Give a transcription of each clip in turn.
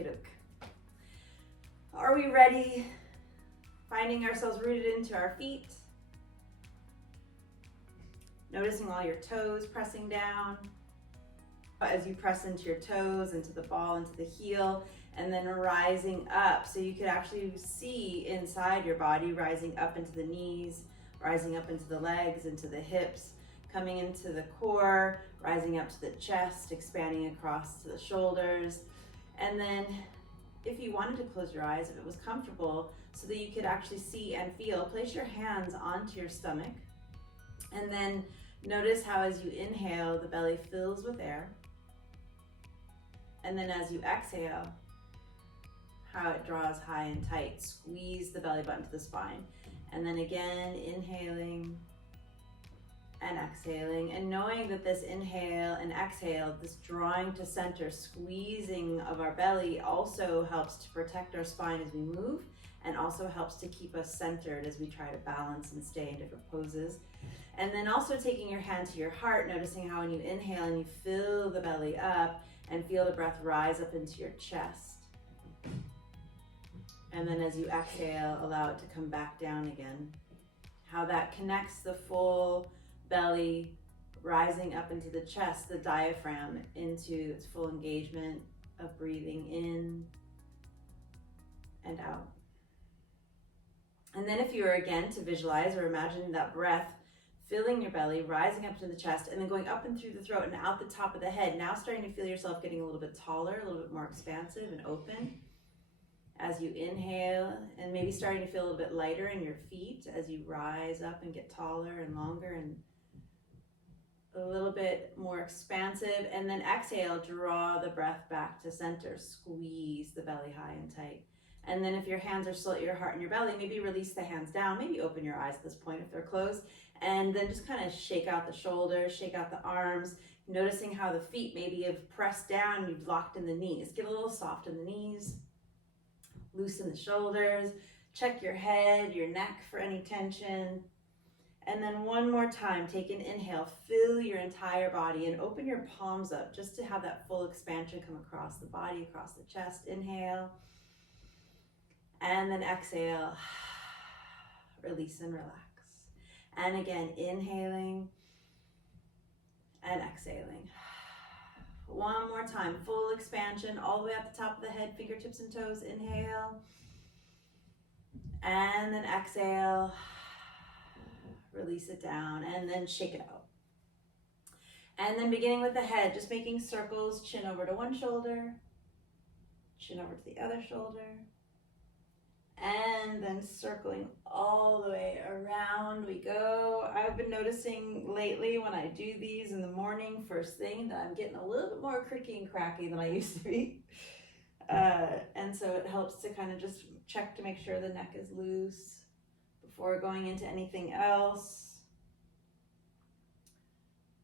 Okie doke. Are we ready? Finding ourselves rooted into our feet. Noticing all your toes pressing down. As you press into your toes, into the ball, into the heel, and then rising up. So you could actually see inside your body, rising up into the knees, rising up into the legs, into the hips, coming into the core, rising up to the chest, expanding across to the shoulders. And then if you wanted to close your eyes, if it was comfortable, so that you could actually see and feel, place your hands onto your stomach. And then notice how as you inhale, the belly fills with air. And then as you exhale, how it draws high and tight. Squeeze the belly button to the spine. And then again, inhaling and exhaling. And knowing that this inhale and exhale, this drawing to center, squeezing of our belly also helps to protect our spine as we move, and also helps to keep us centered as we try to balance and stay in different poses. And then also taking your hand to your heart, noticing how when you inhale and you fill the belly up, and feel the breath rise up into your chest. And then as you exhale, allow it to come back down again. How that connects the full belly, rising up into the chest, the diaphragm, into its full engagement of breathing in and out. And then if you were again to visualize or imagine that breath filling your belly, rising up to the chest, and then going up and through the throat and out the top of the head. Now starting to feel yourself getting a little bit taller, a little bit more expansive and open. As you inhale, and maybe starting to feel a little bit lighter in your feet as you rise up and get taller and longer and a little bit more expansive. And then exhale, draw the breath back to center. Squeeze the belly high and tight. And then if your hands are still at your heart and your belly, maybe release the hands down. Maybe open your eyes at this point if they're closed. And then just kind of shake out the shoulders, shake out the arms, noticing how the feet maybe have pressed down and you've locked in the knees. Get a little soft in the knees, loosen the shoulders, check your head, your neck for any tension. And then one more time, take an inhale, fill your entire body and open your palms up just to have that full expansion come across the body, across the chest. Inhale. And then exhale, release and relax. And again, inhaling and exhaling. One more time, full expansion all the way at the top of the head, fingertips and toes. Inhale. And then exhale, release it down, and then shake it out. And then beginning with the head, just making circles, chin over to one shoulder, chin over to the other shoulder. And then circling all the way around we go. I've been noticing lately when I do these in the morning, first thing, that I'm getting a little bit more cricky and cracky than I used to be. And so it helps to kind of just check to make sure the neck is loose before going into anything else.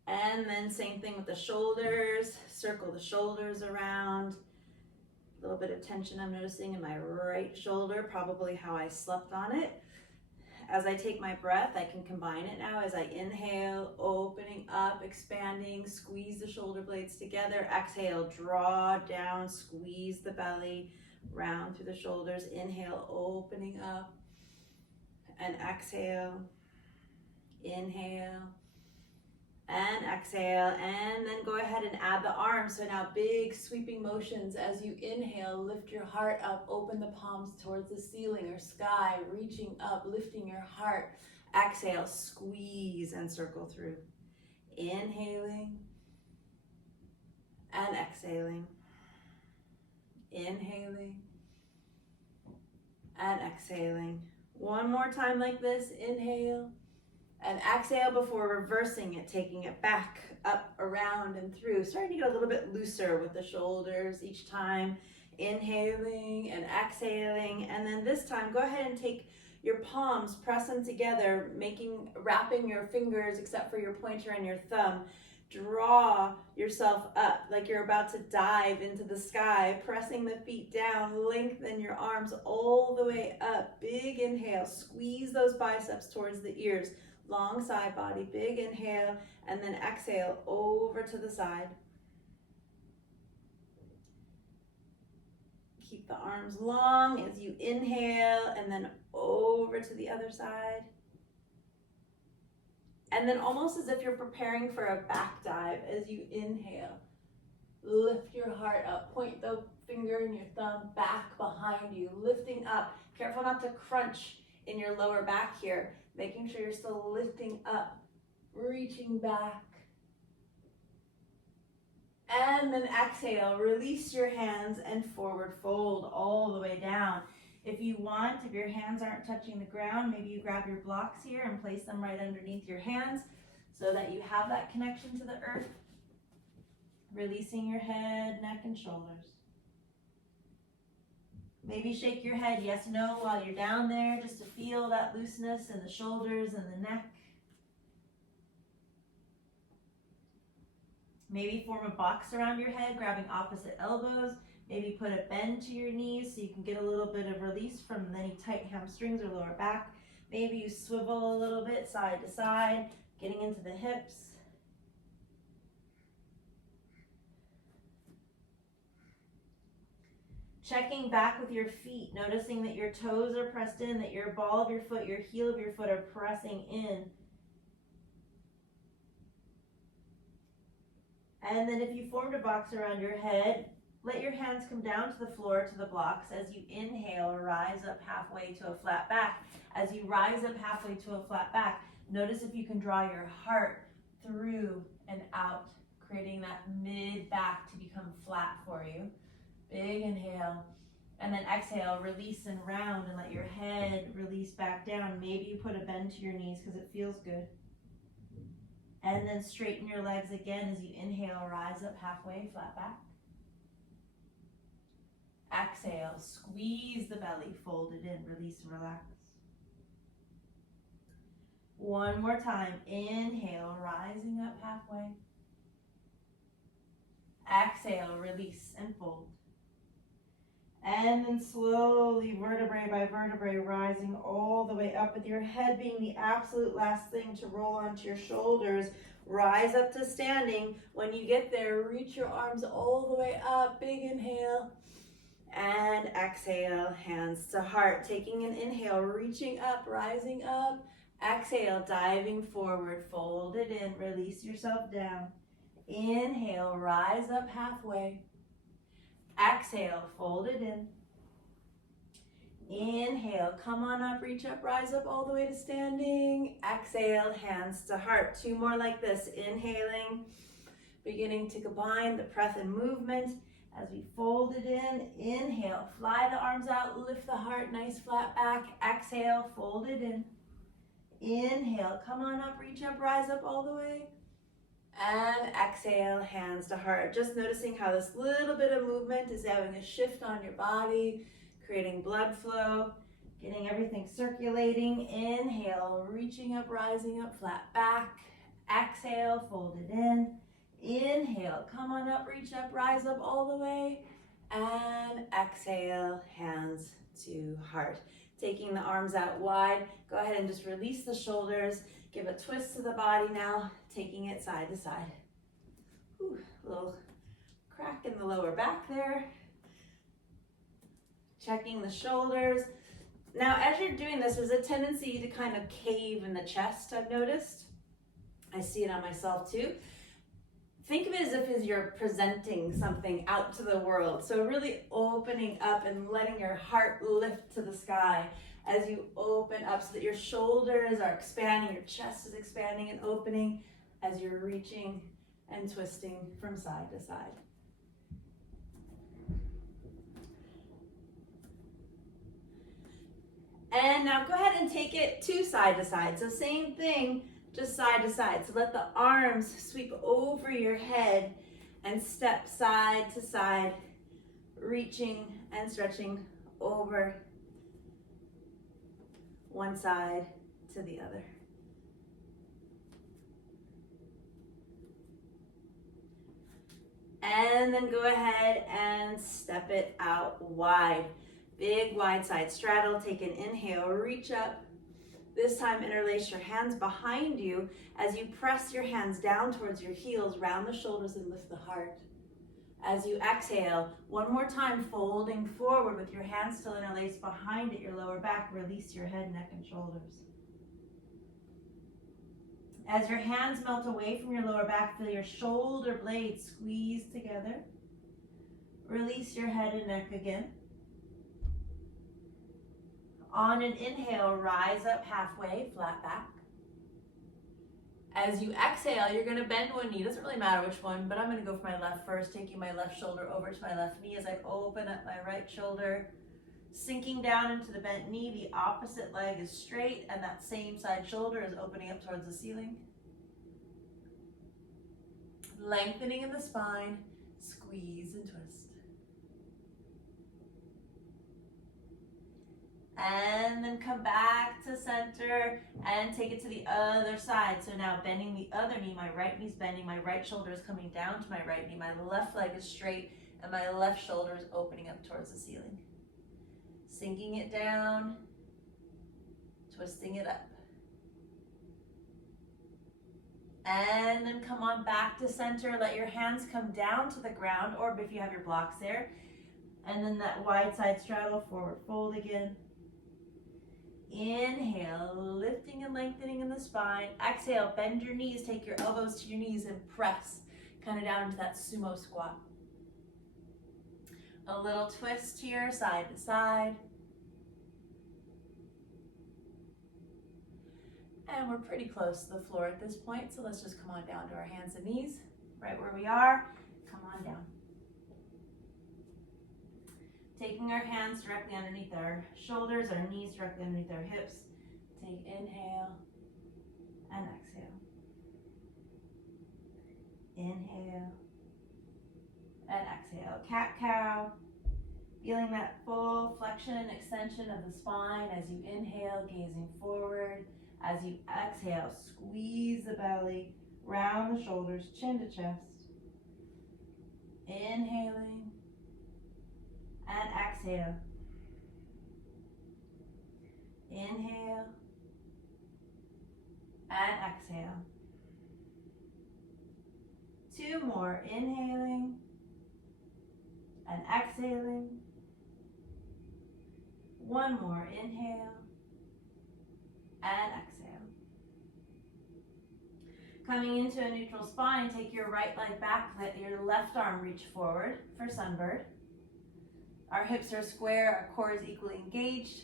And then same thing with the shoulders, circle the shoulders around. A little bit of tension I'm noticing in my right shoulder, probably how I slept on it. As I take my breath, I can combine it now as I inhale, opening up, expanding, squeeze the shoulder blades together. Exhale, draw down, squeeze the belly, round through the shoulders. Inhale, opening up, and exhale, inhale, and exhale, and then go ahead and add the arms. So now big sweeping motions as you inhale, lift your heart up, open the palms towards the ceiling or sky, reaching up, lifting your heart. Exhale, squeeze and circle through. Inhaling and exhaling. Inhaling and exhaling. One more time like this, inhale. And exhale before reversing it, taking it back, up, around, and through. Starting to get a little bit looser with the shoulders each time. Inhaling and exhaling. And then this time, go ahead and take your palms, press them together, wrapping your fingers except for your pointer and your thumb. Draw yourself up like you're about to dive into the sky, pressing the feet down, lengthen your arms all the way up. Big inhale, squeeze those biceps towards the ears. Long side body, big inhale, and then exhale over to the side. Keep the arms long as you inhale, and then over to the other side. And then almost as if you're preparing for a back dive, as you inhale, lift your heart up. Point the finger and your thumb back behind you, lifting up. Careful not to crunch in your lower back here, making sure you're still lifting up, reaching back. And then exhale, release your hands and forward fold all the way down. If you want, if your hands aren't touching the ground, maybe you grab your blocks here and place them right underneath your hands so that you have that connection to the earth. Releasing your head, neck, and shoulders. Maybe shake your head yes, no while you're down there, just to feel that looseness in the shoulders and the neck. Maybe form a box around your head, grabbing opposite elbows. Maybe put a bend to your knees so you can get a little bit of release from any tight hamstrings or lower back. Maybe you swivel a little bit side to side, getting into the hips. Checking back with your feet, noticing that your toes are pressed in, that your ball of your foot, your heel of your foot are pressing in. And then if you formed a box around your head, let your hands come down to the floor, to the blocks. As you inhale, rise up halfway to a flat back. As you rise up halfway to a flat back, notice if you can draw your heart through and out, creating that mid-back to become flat for you. Big inhale. And then exhale, release and round, and let your head release back down. Maybe you put a bend to your knees because it feels good. And then straighten your legs again as you inhale, rise up halfway, flat back. Exhale, squeeze the belly, fold it in, release and relax. One more time, inhale, rising up halfway. Exhale, release and fold. And then slowly, vertebrae by vertebrae, rising all the way up with your head being the absolute last thing to roll onto your shoulders. Rise up to standing. When you get there, reach your arms all the way up. Big inhale. And exhale, hands to heart. Taking an inhale, reaching up, rising up. Exhale, diving forward, fold it in, release yourself down. Inhale, rise up halfway. Exhale, fold it in. Inhale, come on up, reach up, rise up all the way to standing. Exhale, hands to heart. Two more like this. Inhaling, beginning to combine the breath and movement. As we fold it in, inhale, fly the arms out, lift the heart, nice flat back. Exhale, fold it in. Inhale, come on up, reach up, rise up all the way. And exhale, hands to heart. Just noticing how this little bit of movement is having a shift on your body, creating blood flow, getting everything circulating. Inhale, reaching up, rising up, flat back. Exhale, fold it in. Inhale, come on up, reach up, rise up all the way. And exhale, hands to heart. Taking the arms out wide, go ahead and just release the shoulders. Give a twist to the body now, taking it side to side. Whew, little crack in the lower back there. Checking the shoulders. Now, as you're doing this, there's a tendency to kind of cave in the chest, I've noticed. I see it on myself too. Think of it as you're presenting something out to the world. So really opening up and letting your heart lift to the sky as you open up so that your shoulders are expanding, your chest is expanding and opening as you're reaching and twisting from side to side. And now go ahead and take it to side. So same thing, just side to side. So let the arms sweep over your head and step side to side, reaching and stretching over one side to the other. And then go ahead and step it out wide. Big wide side straddle. Take an inhale, reach up. This time interlace your hands behind you as you press your hands down towards your heels, round the shoulders and lift the heart. As you exhale, one more time, folding forward with your hands still interlaced behind at your lower back. Release your head, neck, and shoulders. As your hands melt away from your lower back, feel your shoulder blades squeeze together. Release your head and neck again. On an inhale, rise up halfway, flat back. As you exhale, you're going to bend one knee. Doesn't really matter which one, but I'm going to go for my left first, taking my left shoulder over to my left knee as I open up my right shoulder, sinking down into the bent knee. The opposite leg is straight, and that same side shoulder is opening up towards the ceiling. Lengthening in the spine, squeeze and twist. And then come back to center and take it to the other side. So now bending the other knee, my right knee's bending, my right shoulder is coming down to my right knee, my left leg is straight, and my left shoulder is opening up towards the ceiling. Sinking it down, twisting it up. And then come on back to center. Let your hands come down to the ground, or if you have your blocks there. And then that wide side straddle, forward fold again. Inhale, lifting and lengthening in the spine. Exhale, bend your knees, take your elbows to your knees and press kind of down into that sumo squat. A little twist here, side to side. And we're pretty close to the floor at this point, so let's just come on down to our hands and knees, right where we are. Come on down. Taking our hands directly underneath our shoulders, our knees directly underneath our hips. Take inhale and exhale. Inhale and exhale. Cat-cow. Feeling that full flexion and extension of the spine as you inhale, gazing forward. As you exhale, squeeze the belly, round the shoulders, chin to chest. Inhaling and exhale. Inhale and exhale. Two more, inhaling and exhaling. One more, inhale and exhale. Coming into a neutral spine, take your right leg back, let your left arm reach forward for sunbird. Our hips are square, our core is equally engaged.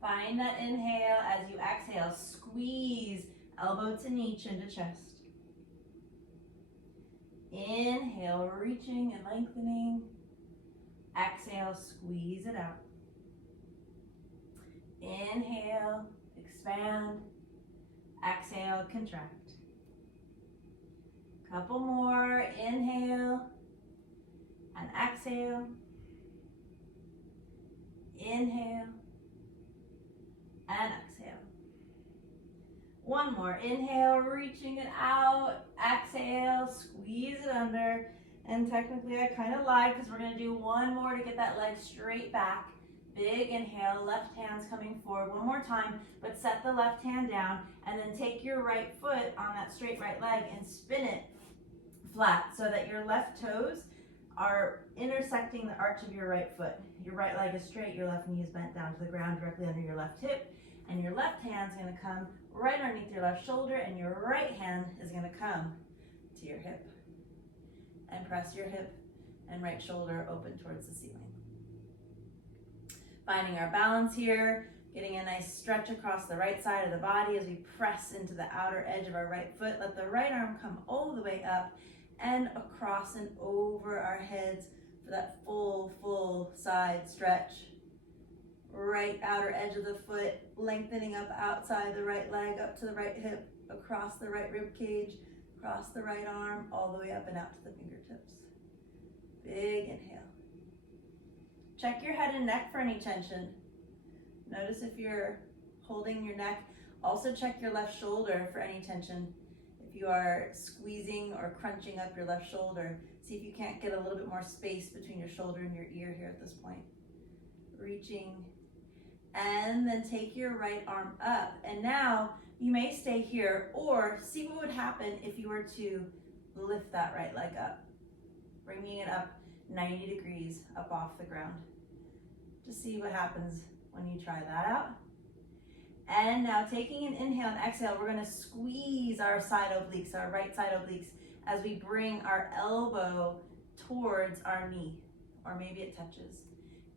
Find that inhale. As you exhale, squeeze elbow to knee, chin to chest. Inhale, reaching and lengthening. Exhale, squeeze it out. Inhale, expand. Exhale, contract. Couple more. Inhale and exhale. Inhale and exhale. One more. Inhale, reaching it out. Exhale, squeeze it under. And technically I kind of lied because we're going to do one more to get that leg straight back. Big inhale, left hand's coming forward one more time, but set the left hand down and then take your right foot on that straight right leg and spin it flat so that your left toes are intersecting the arch of your right foot. Your right leg is straight, your left knee is bent down to the ground directly under your left hip, and your left hand's going to come right underneath your left shoulder, and your right hand is going to come to your hip. And press your hip and right shoulder open towards the ceiling. Finding our balance here, getting a nice stretch across the right side of the body as we press into the outer edge of our right foot. Let the right arm come all the way up and across and over our heads for that full side stretch. Right outer edge of the foot, lengthening up outside the right leg, up to the right hip, across the right rib cage, across the right arm, all the way up and out to the fingertips. Big inhale. Check your head and neck for any tension. Notice if you're holding your neck. Also check your left shoulder for any tension. If you are squeezing or crunching up your left shoulder, see if you can't get a little bit more space between your shoulder and your ear here at this point. Reaching, and then take your right arm up. And now you may stay here, or see what would happen if you were to lift that right leg up, bringing it up 90 degrees up off the ground. Just see what happens when you try that out. And now taking an inhale and exhale, we're gonna squeeze our side obliques, our right side obliques, as we bring our elbow towards our knee, or maybe it touches.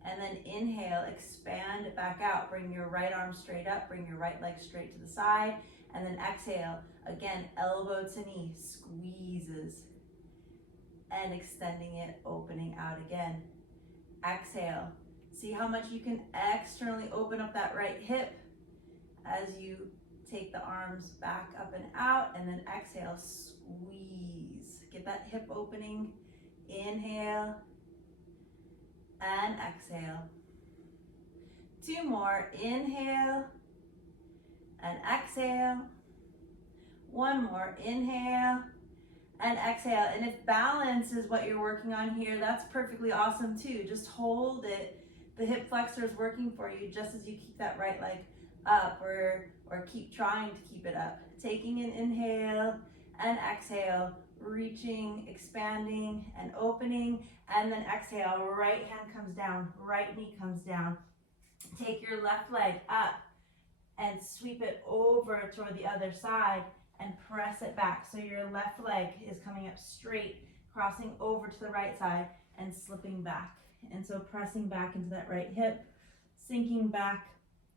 And then inhale, expand it back out. Bring your right arm straight up, bring your right leg straight to the side. And then exhale, again, elbow to knee, squeezes. And extending it, opening out again. Exhale. See how much you can externally open up that right hip as you take the arms back up and out, and then exhale, squeeze. Get that hip opening. Inhale and exhale. 2 more. Inhale and exhale. 1 more. Inhale and exhale. And if balance is what you're working on here, that's perfectly awesome too. Just hold it. The hip flexor is working for you just as you keep that right leg up, or keep trying to keep it up. Taking an inhale and exhale, reaching, expanding and opening, and then exhale, right hand comes down, right knee comes down. Take your left leg up and sweep it over toward the other side and press it back. So your left leg is coming up straight, crossing over to the right side and slipping back. And so pressing back into that right hip, sinking back,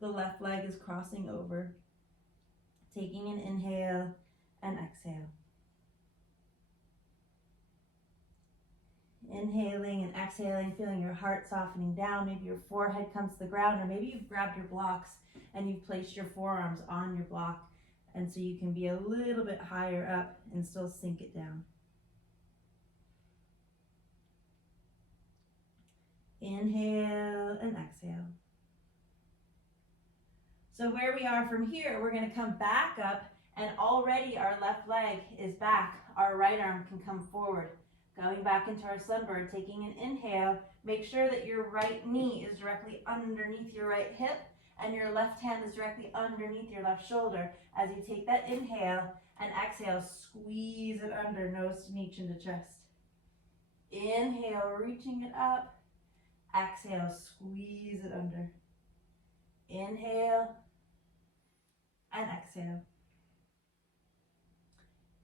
the left leg is crossing over. Taking an inhale and exhale. Inhaling and exhaling, feeling your heart softening down. Maybe your forehead comes to the ground, or maybe you've grabbed your blocks and you've placed your forearms on your block, and so you can be a little bit higher up and still sink it down. Inhale and exhale. So where we are from here, we're going to come back up, and already our left leg is back. Our right arm can come forward. Going back into our sunbird, taking an inhale, make sure that your right knee is directly underneath your right hip and your left hand is directly underneath your left shoulder. As you take that inhale and exhale, squeeze it under, nose to knee, chin to chest. Inhale, reaching it up. Exhale, squeeze it under. Inhale and exhale.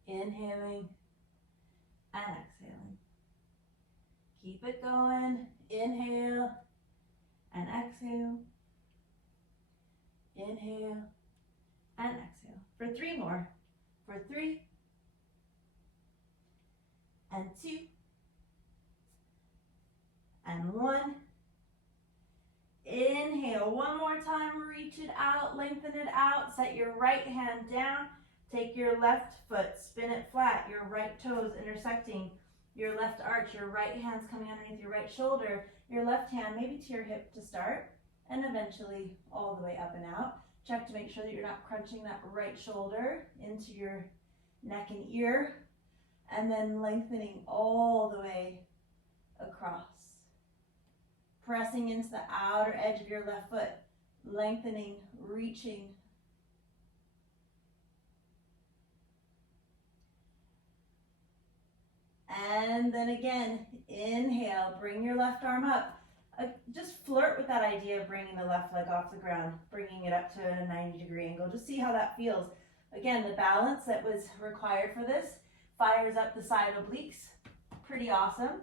Inhaling and exhaling. Keep it going. Inhale and exhale. Inhale and exhale. For 3 more. For 3 and 2 and 1. Inhale, 1 more time, reach it out, lengthen it out, set your right hand down, take your left foot, spin it flat, your right toes intersecting your left arch, your right hand's coming underneath your right shoulder, your left hand maybe to your hip to start, and eventually all the way up and out. Check to make sure that you're not crunching that right shoulder into your neck and ear, and then lengthening all the way across. Pressing into the outer edge of your left foot, lengthening, reaching. And then again, inhale, bring your left arm up. Just flirt with that idea of bringing the left leg off the ground, bringing it up to a 90-degree angle. Just see how that feels. Again, the balance that was required for this fires up the side obliques. Pretty awesome.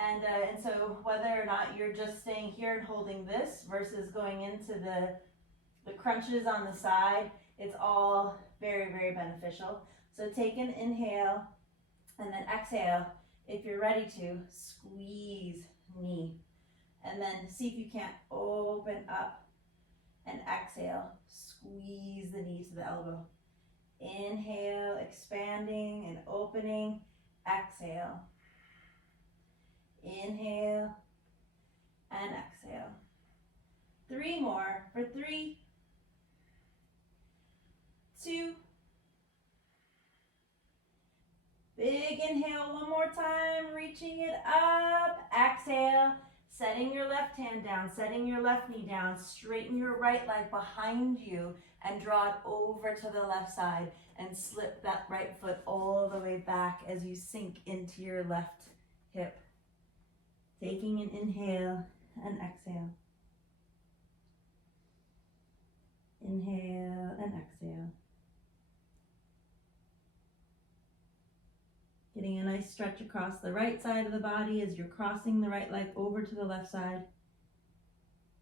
And so whether or not you're just staying here and holding this versus going into the crunches on the side, it's all very, very beneficial. So take an inhale and then exhale. If you're ready to, squeeze knee. And then see if you can't open up and exhale. Squeeze the knee to the elbow. Inhale, expanding and opening. Exhale. Inhale and exhale. 3 more. For 3, 2. Big inhale 1 more time, reaching it up. Exhale, Setting your left hand down, setting your left knee down, straighten your right leg behind you and draw it over to the left side and slip that right foot all the way back as you sink into your left hip. Taking an inhale and exhale. Inhale and exhale. Getting a nice stretch across the right side of the body as you're crossing the right leg over to the left side.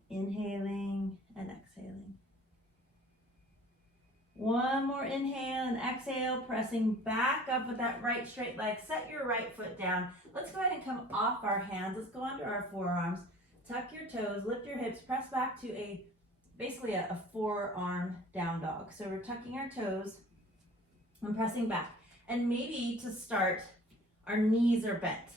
Inhaling and exhaling. One more inhale and exhale, pressing back up with that right straight leg. Set your right foot down. Let's go ahead and come off our hands. Let's go under our forearms. Tuck your toes, lift your hips, press back to basically a forearm down dog. So we're tucking our toes and pressing back. And maybe to start, our knees are bent.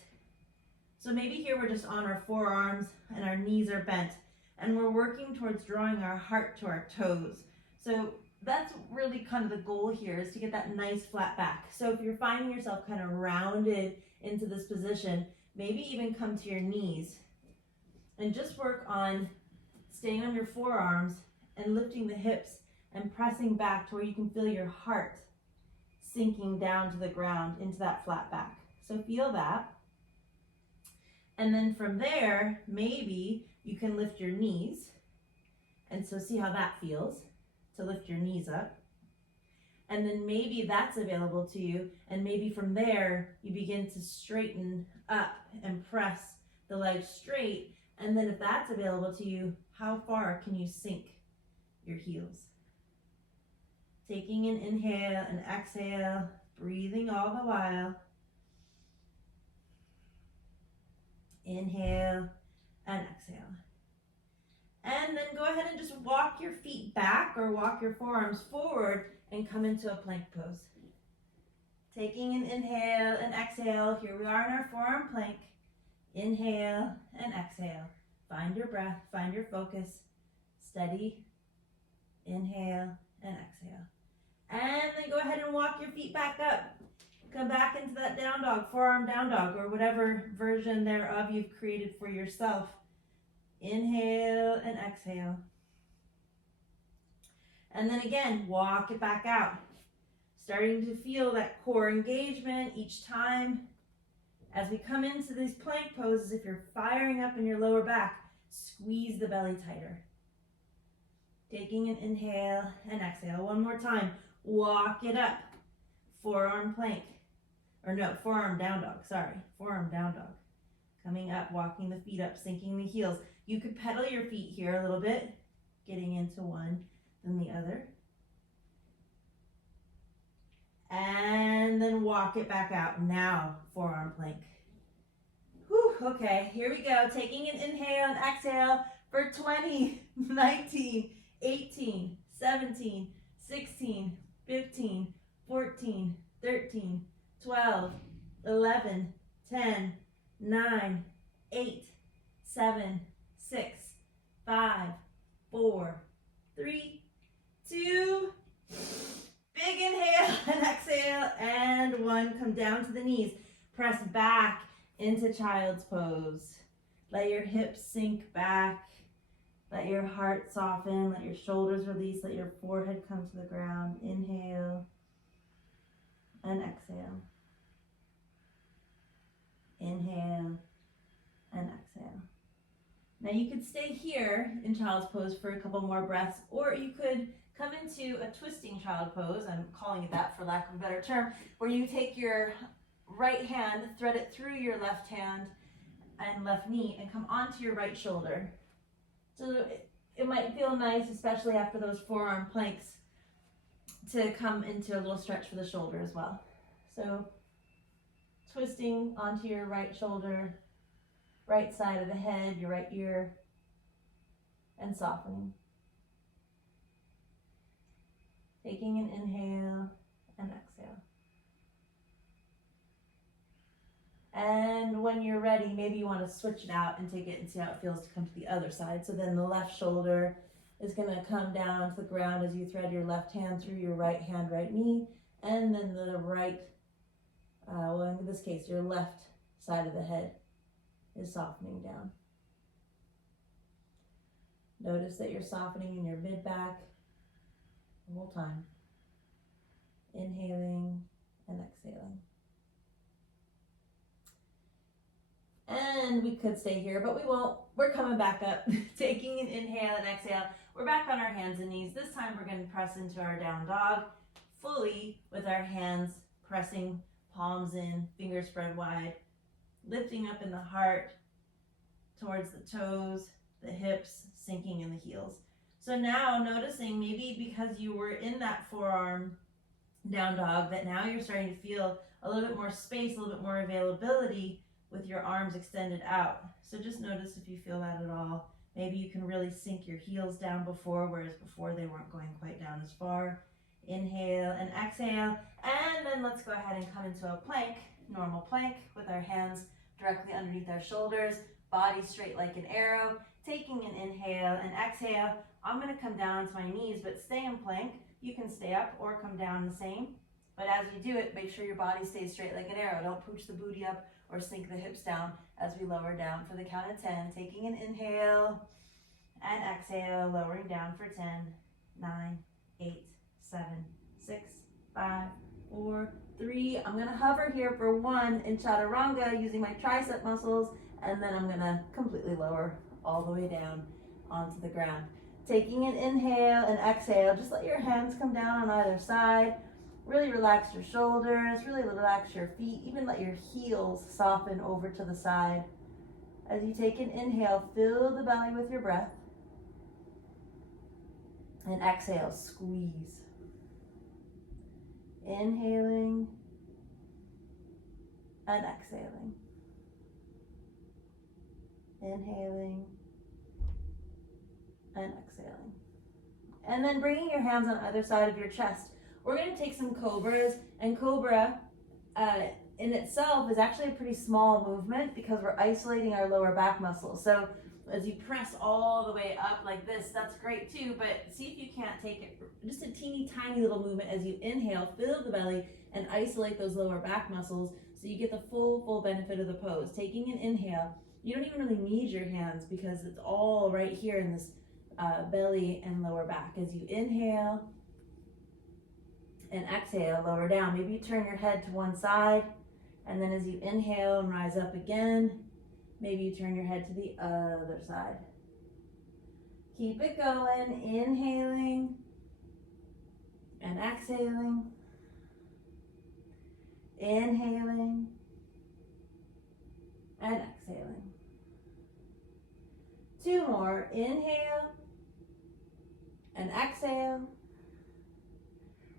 So maybe here we're just on our forearms and our knees are bent. And we're working towards drawing our heart to our toes. So that's really kind of the goal here, is to get that nice flat back. So if you're finding yourself kind of rounded into this position, maybe even come to your knees and just work on staying on your forearms and lifting the hips and pressing back to where you can feel your heart sinking down to the ground into that flat back. So feel that. And then from there, maybe you can lift your knees. And so see how that feels, to lift your knees up. And then maybe that's available to you. And maybe from there, you begin to straighten up and press the legs straight. And then if that's available to you, how far can you sink your heels? Taking an inhale and exhale, breathing all the while. Inhale and exhale. And then go ahead and just walk your feet back or walk your forearms forward and come into a plank pose. Taking an inhale and exhale. Here we are in our forearm plank. Inhale and exhale. Find your breath, find your focus. Steady. Inhale and exhale. And then go ahead and walk your feet back up. Come back into that down dog, forearm down dog, or whatever version thereof you've created for yourself. Inhale and exhale. And then again, walk it back out. Starting to feel that core engagement each time. As we come into these plank poses, if you're firing up in your lower back, squeeze the belly tighter. Taking an inhale and exhale. One more time. Walk it up. Forearm plank. Or no, forearm down dog. Sorry. Forearm down dog. Coming up, walking the feet up, sinking the heels. You could pedal your feet here a little bit. Getting into one, then the other. And then walk it back out. Now, forearm plank. Whew, okay, here we go. Taking an inhale and exhale for 20, 19, 18, 17, 16, 15, 14, 13, 12, 11, 10, 9, 8, 7, 6, 5, 4, 3, 2, big inhale and exhale, and 1. Come down to the knees. Press back into child's pose. Let your hips sink back. Let your heart soften. Let your shoulders release. Let your forehead come to the ground. Inhale and exhale. Inhale and exhale. Now you could stay here in child's pose for a couple more breaths, or you could come into a twisting child pose. I'm calling it that for lack of a better term, where you take your right hand, thread it through your left hand and left knee, and come onto your right shoulder. So it might feel nice, especially after those forearm planks, to come into a little stretch for the shoulder as well. So twisting onto your right shoulder, right side of the head, your right ear, and softening. Taking an inhale and exhale. And when you're ready, maybe you want to switch it out and take it and see how it feels to come to the other side. So then the left shoulder is going to come down to the ground as you thread your left hand through your right hand, right knee, and then the right, well, in this case, your left side of the head is softening down. Notice that you're softening in your mid-back the whole time. Inhaling and exhaling. And we could stay here, but we won't. We're coming back up. Taking an inhale and exhale. We're back on our hands and knees. This time we're going to press into our down dog fully with our hands pressing, palms in, fingers spread wide, lifting up in the heart towards the toes, the hips, sinking in the heels. So now noticing maybe because you were in that forearm down dog that now you're starting to feel a little bit more space, a little bit more availability with your arms extended out. So just notice if you feel that at all. Maybe you can really sink your heels down before, whereas before they weren't going quite down as far. Inhale and exhale, and then let's go ahead and come into a plank, normal plank, with our hands directly underneath our shoulders, body straight like an arrow. Taking an inhale and exhale, I'm going to come down onto my knees, but stay in plank. You can stay up or come down the same, but as you do it, make sure your body stays straight like an arrow. Don't pooch the booty up or sink the hips down as we lower down for the count of 10. Taking an inhale and exhale, lowering down for 10, 9, 8, 7, 6, 5, 4, 3. I'm gonna hover here for 1 in chaturanga using my tricep muscles, and then I'm gonna completely lower all the way down onto the ground. Taking an inhale and exhale, just let your hands come down on either side. Really relax your shoulders, really relax your feet, even let your heels soften over to the side. As you take an inhale, fill the belly with your breath. And exhale, squeeze. Inhaling and exhaling. Inhaling and exhaling. And then bringing your hands on either side of your chest. We're going to take some cobras, and cobra in itself is actually a pretty small movement because we're isolating our lower back muscles. So as you press all the way up like this, that's great too, but see if you can't take it, just a teeny tiny little movement as you inhale, fill the belly, and isolate those lower back muscles so you get the full benefit of the pose. Taking an inhale, you don't even really need your hands because it's all right here in this belly and lower back. As you inhale and exhale, lower down. Maybe you turn your head to one side, and then as you inhale and rise up again, maybe you turn your head to the other side. Keep it going, inhaling and exhaling. Inhaling and exhaling. 2 more, inhale and exhale.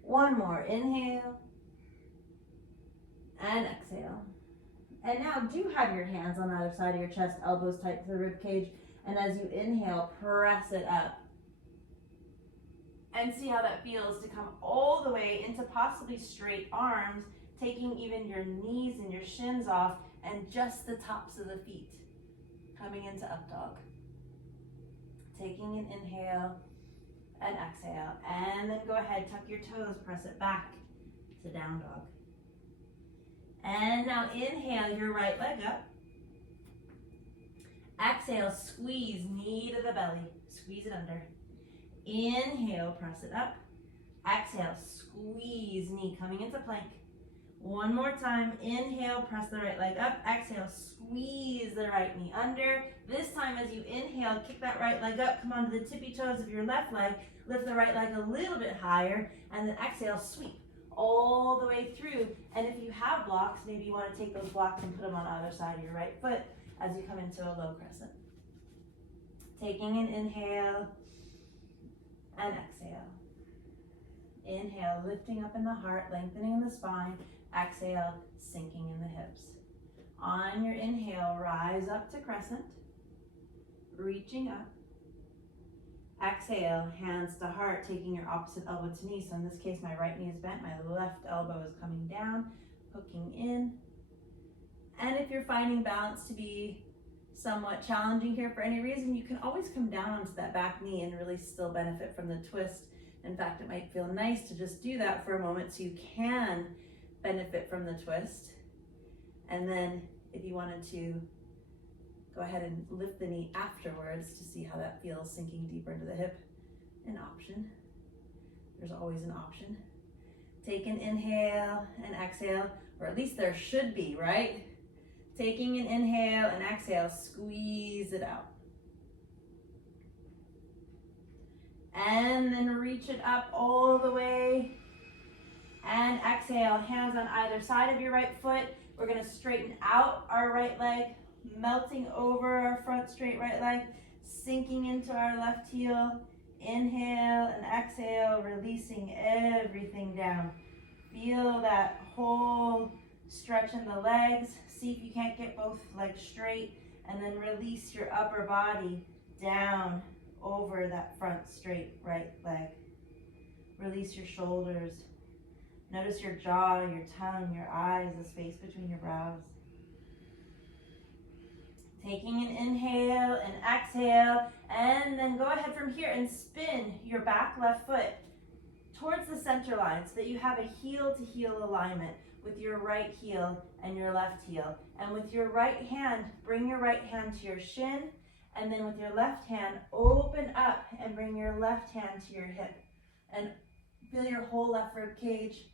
1 more, inhale and exhale. And now do have your hands on either side of your chest, elbows tight to the rib cage, and as you inhale, press it up. And see how that feels to come all the way into possibly straight arms, taking even your knees and your shins off and just the tops of the feet, coming into up dog. Taking an inhale and exhale, and then go ahead, tuck your toes, press it back to down dog. And now inhale your right leg up. Exhale, squeeze knee to the belly, squeeze it under. Inhale, press it up. Exhale, squeeze knee, coming into plank. 1 more time, inhale, press the right leg up. Exhale, squeeze the right knee under. This time as you inhale, kick that right leg up, come onto the tippy toes of your left leg, lift the right leg a little bit higher, and then exhale, sweep all the way through. And if you have blocks, maybe you want to take those blocks and put them on either side of your right foot as you come into a low crescent. Taking an inhale and exhale. Inhale, lifting up in the heart, lengthening in the spine. Exhale, sinking in the hips. On your inhale, rise up to crescent, reaching up. Exhale, hands to heart, taking your opposite elbow to knee. So in this case, my right knee is bent, my left elbow is coming down, hooking in. And if you're finding balance to be somewhat challenging here for any reason, you can always come down onto that back knee and really still benefit from the twist. In fact, it might feel nice to just do that for a moment so you can benefit from the twist. And then if you wanted to Go ahead and lift the knee afterwards to see how that feels, sinking deeper into the hip. An option. There's always an option. Take an inhale and exhale, or at least there should be, right? Taking an inhale and exhale, squeeze it out. And then reach it up all the way. And exhale, hands on either side of your right foot. We're gonna straighten out our right leg, melting over our front straight right leg, sinking into our left heel. Inhale and exhale, releasing everything down. Feel that whole stretch in the legs. See if you can't get both legs straight, and then release your upper body down over that front straight right leg. Release your shoulders. Notice your jaw, your tongue, your eyes, the space between your brows. Taking an inhale and exhale, and then go ahead from here and spin your back left foot towards the center line so that you have a heel to heel alignment with your right heel and your left heel. And with your right hand, bring your right hand to your shin, and then with your left hand, open up and bring your left hand to your hip. And feel your whole left rib cage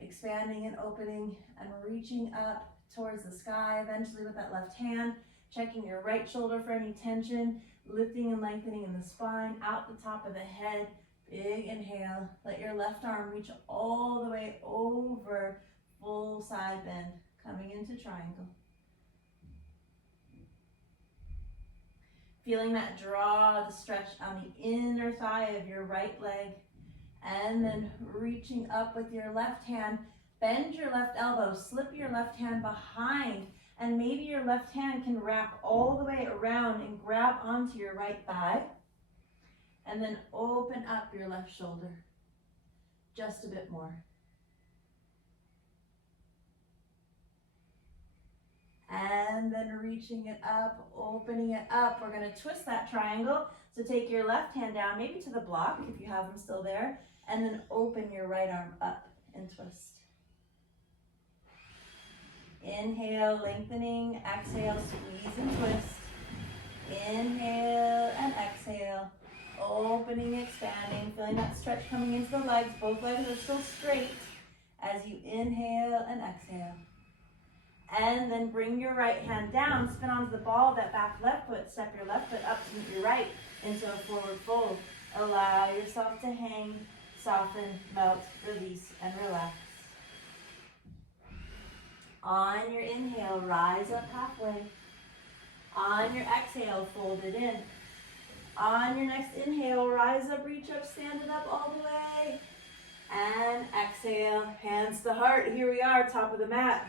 expanding and opening and reaching up towards the sky, eventually with that left hand. Checking your right shoulder for any tension, lifting and lengthening in the spine, out the top of the head. Big inhale. Let your left arm reach all the way over, full side bend, coming into triangle. Feeling that draw, the stretch on the inner thigh of your right leg. And then reaching up with your left hand. Bend your left elbow, slip your left hand behind, and maybe your left hand can wrap all the way around and grab onto your right thigh. And then open up your left shoulder. Just a bit more. And then reaching it up, opening it up. We're going to twist that triangle. So take your left hand down, maybe to the block if you have them still there, and then open your right arm up and twist. Inhale, lengthening, exhale, squeeze and twist. Inhale and exhale, opening, expanding, feeling that stretch coming into the legs. Both legs are still straight as you inhale and exhale. And then bring your right hand down, spin onto the ball of that back left foot, step your left foot up to meet your right into a forward fold. Allow yourself to hang, soften, melt, release, and relax. On your inhale, rise up halfway. On your exhale, fold it in. On your next inhale, rise up, reach up, stand it up all the way. And exhale, hands to heart. Here we are, top of the mat.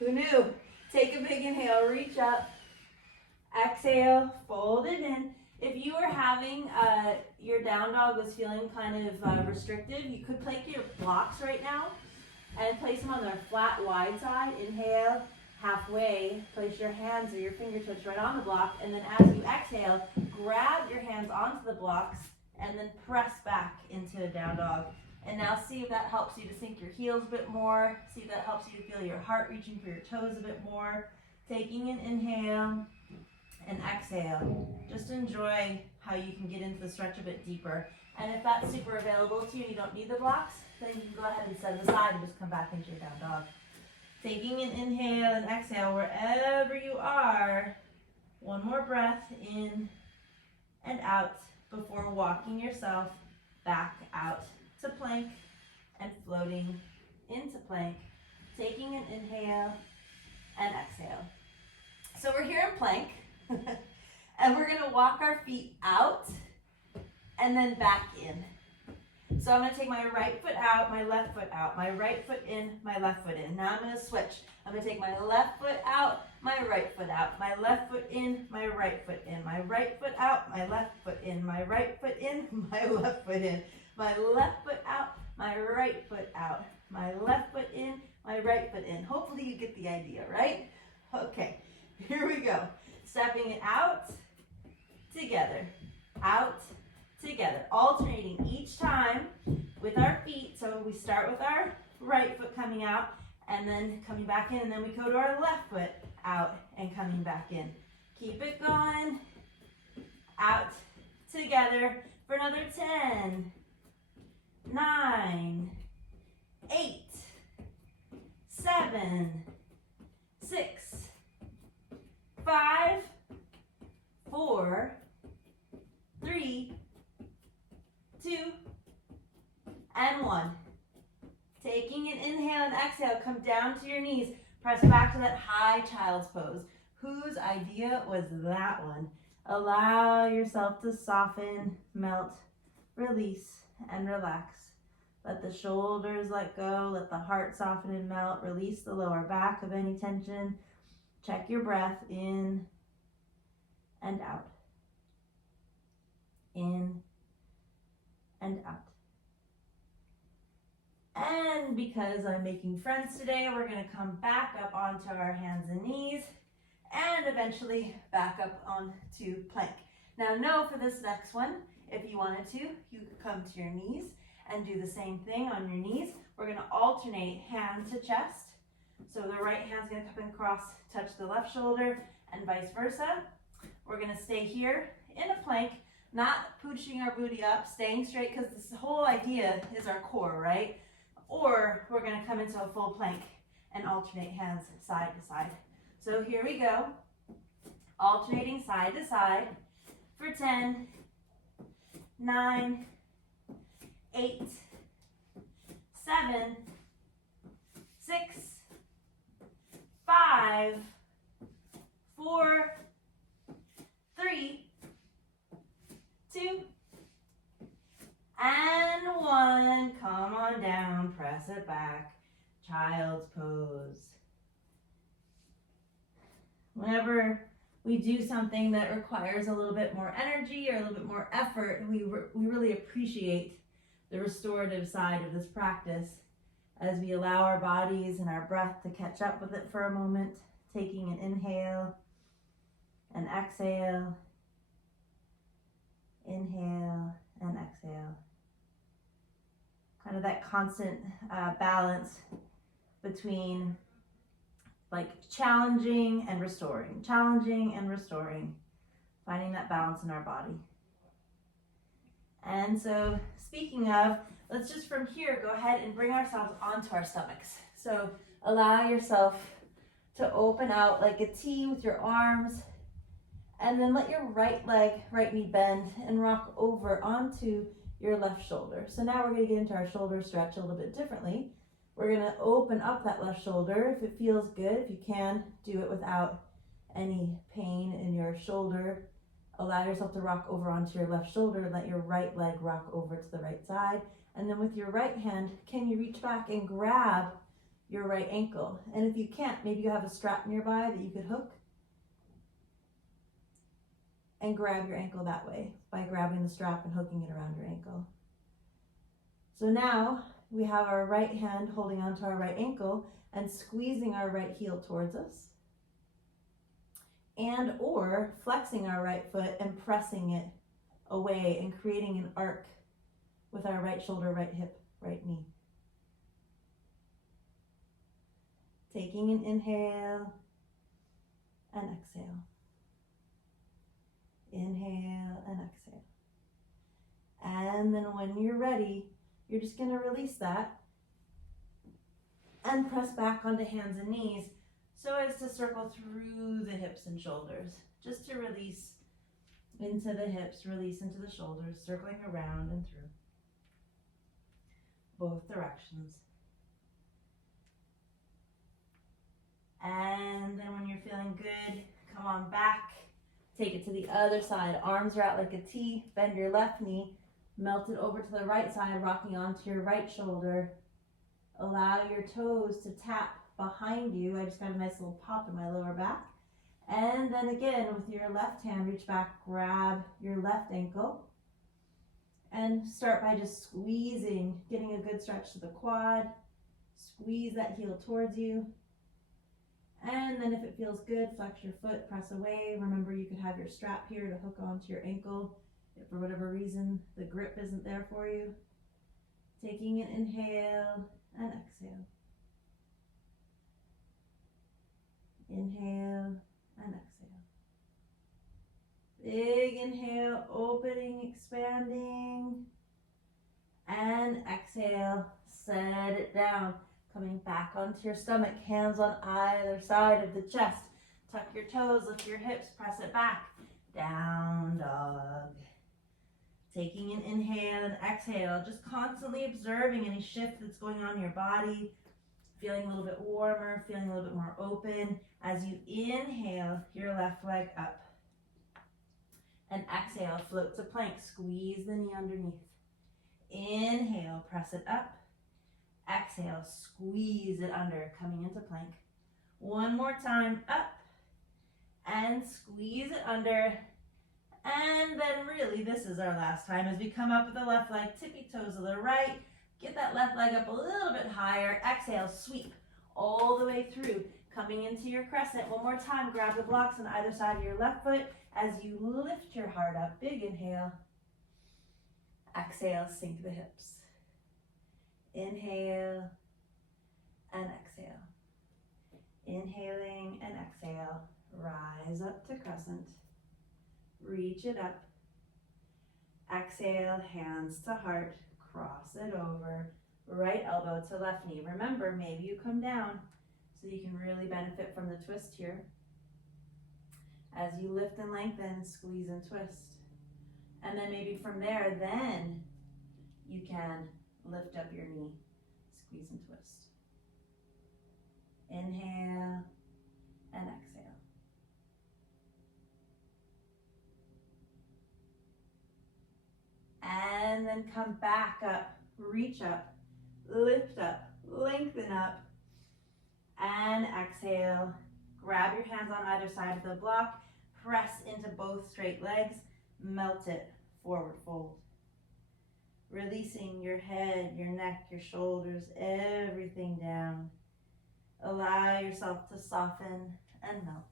Who knew? Take a big inhale, reach up. Exhale, fold it in. If you were having, your down dog was feeling kind of restrictive, you could place your blocks right now and place them on their flat, wide side. Inhale, halfway, place your hands or your fingertips right on the block, and then as you exhale, grab your hands onto the blocks and then press back into a down dog. And now see if that helps you to sink your heels a bit more. See if that helps you to feel your heart reaching for your toes a bit more. Taking an inhale and exhale. Just enjoy how you can get into the stretch a bit deeper. And if that's super available to you and you don't need the blocks, then you can go ahead and set it aside and just come back into your down dog. Taking an inhale and exhale wherever you are. One more breath in and out before walking yourself back out to plank and floating into plank. Taking an inhale and exhale. So we're here in plank and we're gonna walk our feet out and then back in. So I'm gonna take my right foot out, my left foot out, my right foot in, my left foot in. Now I'm gonna switch. I'm gonna take my left foot out, my right foot out, my left foot in, my right foot in, my right foot out, my left foot in, my right foot in, my left foot in, my left foot out, my right foot out, my left foot in, my right foot in. Hopefully you get the idea, right? Okay, here we go. Stepping it out, together, out, together, alternating each time with our feet. So we start with our right foot coming out and then coming back in, and then we go to our left foot out and coming back in. Keep it going. Out together for another 10, 9, 8, 7, 6, 5, 4, 3, 2, and 1. Taking an inhale and exhale, come down to your knees. Press back to that high child's pose. Whose idea was that one? Allow yourself to soften, melt, release, and relax. Let the shoulders let go. Let the heart soften and melt. Release the lower back of any tension. Check your breath in and out. In and out. And because I'm making friends today, we're going to come back up onto our hands and knees and eventually back up onto plank. Now know for this next one, if you wanted to, you could come to your knees and do the same thing on your knees. We're going to alternate hand to chest. So the right hand's going to come across, touch the left shoulder, and vice versa. We're going to stay here in a plank, not pushing our booty up, staying straight, because this whole idea is our core, right? Or we're going to come into a full plank and alternate hands side to side. So here we go, alternating side to side for 10, 9, 8, 7, 6, 5, 4, 3, 2, and 1. Come on down, press it back, child's pose. Whenever we do something that requires a little bit more energy or a little bit more effort, we really appreciate the restorative side of this practice as we allow our bodies and our breath to catch up with it for a moment, taking an inhale and exhale, inhale and exhale. Kind of that constant balance between like challenging and restoring, finding that balance in our body. And so speaking of, let's just from here go ahead and bring ourselves onto our stomachs. So allow yourself to open out like a T with your arms, and then let your right leg, right knee bend and rock over onto your left shoulder. So now we're going to get into our shoulder stretch a little bit differently. We're going to open up that left shoulder. If it feels good, if you can, do it without any pain in your shoulder. Allow yourself to rock over onto your left shoulder and let your right leg rock over to the right side. And then with your right hand, can you reach back and grab your right ankle? And if you can't, maybe you have a strap nearby that you could hook and grab your ankle that way by grabbing the strap and hooking it around your ankle. So now we have our right hand holding onto our right ankle and squeezing our right heel towards us, and or flexing our right foot and pressing it away and creating an arc with our right shoulder, right hip, right knee. Taking an inhale and exhale. Inhale and exhale. And then when you're ready, you're just going to release that and press back onto hands and knees so as to circle through the hips and shoulders, just to release into the hips, release into the shoulders, circling around and through both directions. And then when you're feeling good, come on back, take it to the other side. Arms are out like a T, bend your left knee, melt it over to the right side, rocking onto your right shoulder. Allow your toes to tap behind you. I just got a nice little pop in my lower back. And then again, with your left hand, reach back, grab your left ankle. And start by just squeezing, getting a good stretch to the quad. Squeeze that heel towards you. And then if it feels good, flex your foot, press away. Remember, you could have your strap here to hook onto your ankle if for whatever reason the grip isn't there for you. Taking an inhale and exhale. Inhale and exhale. Big inhale, opening, expanding. And exhale, set it down. Coming back onto your stomach, hands on either side of the chest. Tuck your toes, lift your hips, press it back. Down dog. Taking an inhale and exhale, just constantly observing any shift that's going on in your body. Feeling a little bit warmer, feeling a little bit more open. As you inhale, your left leg up. And exhale, float to plank, squeeze the knee underneath. Inhale, press it up. Exhale, squeeze it under, coming into plank. One more time, up. And squeeze it under. And then really, this is our last time as we come up with the left leg, tippy toes to the right. Get that left leg up a little bit higher. Exhale, sweep all the way through. Coming into your crescent. One more time, grab the blocks on either side of your left foot as you lift your heart up. Big inhale. Exhale, sink the hips. Inhale and exhale. Inhaling and exhale. Rise up to crescent. Reach it up. Exhale, hands to heart. Cross it over. Right elbow to left knee. Remember, maybe you come down so you can really benefit from the twist here. As you lift and lengthen, squeeze and twist. And then maybe from there, then you can lift up your knee, squeeze and twist. Inhale and exhale. And then come back up, reach up, lift up, lengthen up, and exhale. Grab your hands on either side of the block, press into both straight legs, melt it, forward fold. Releasing your head, your neck, your shoulders, everything down. Allow yourself to soften and melt.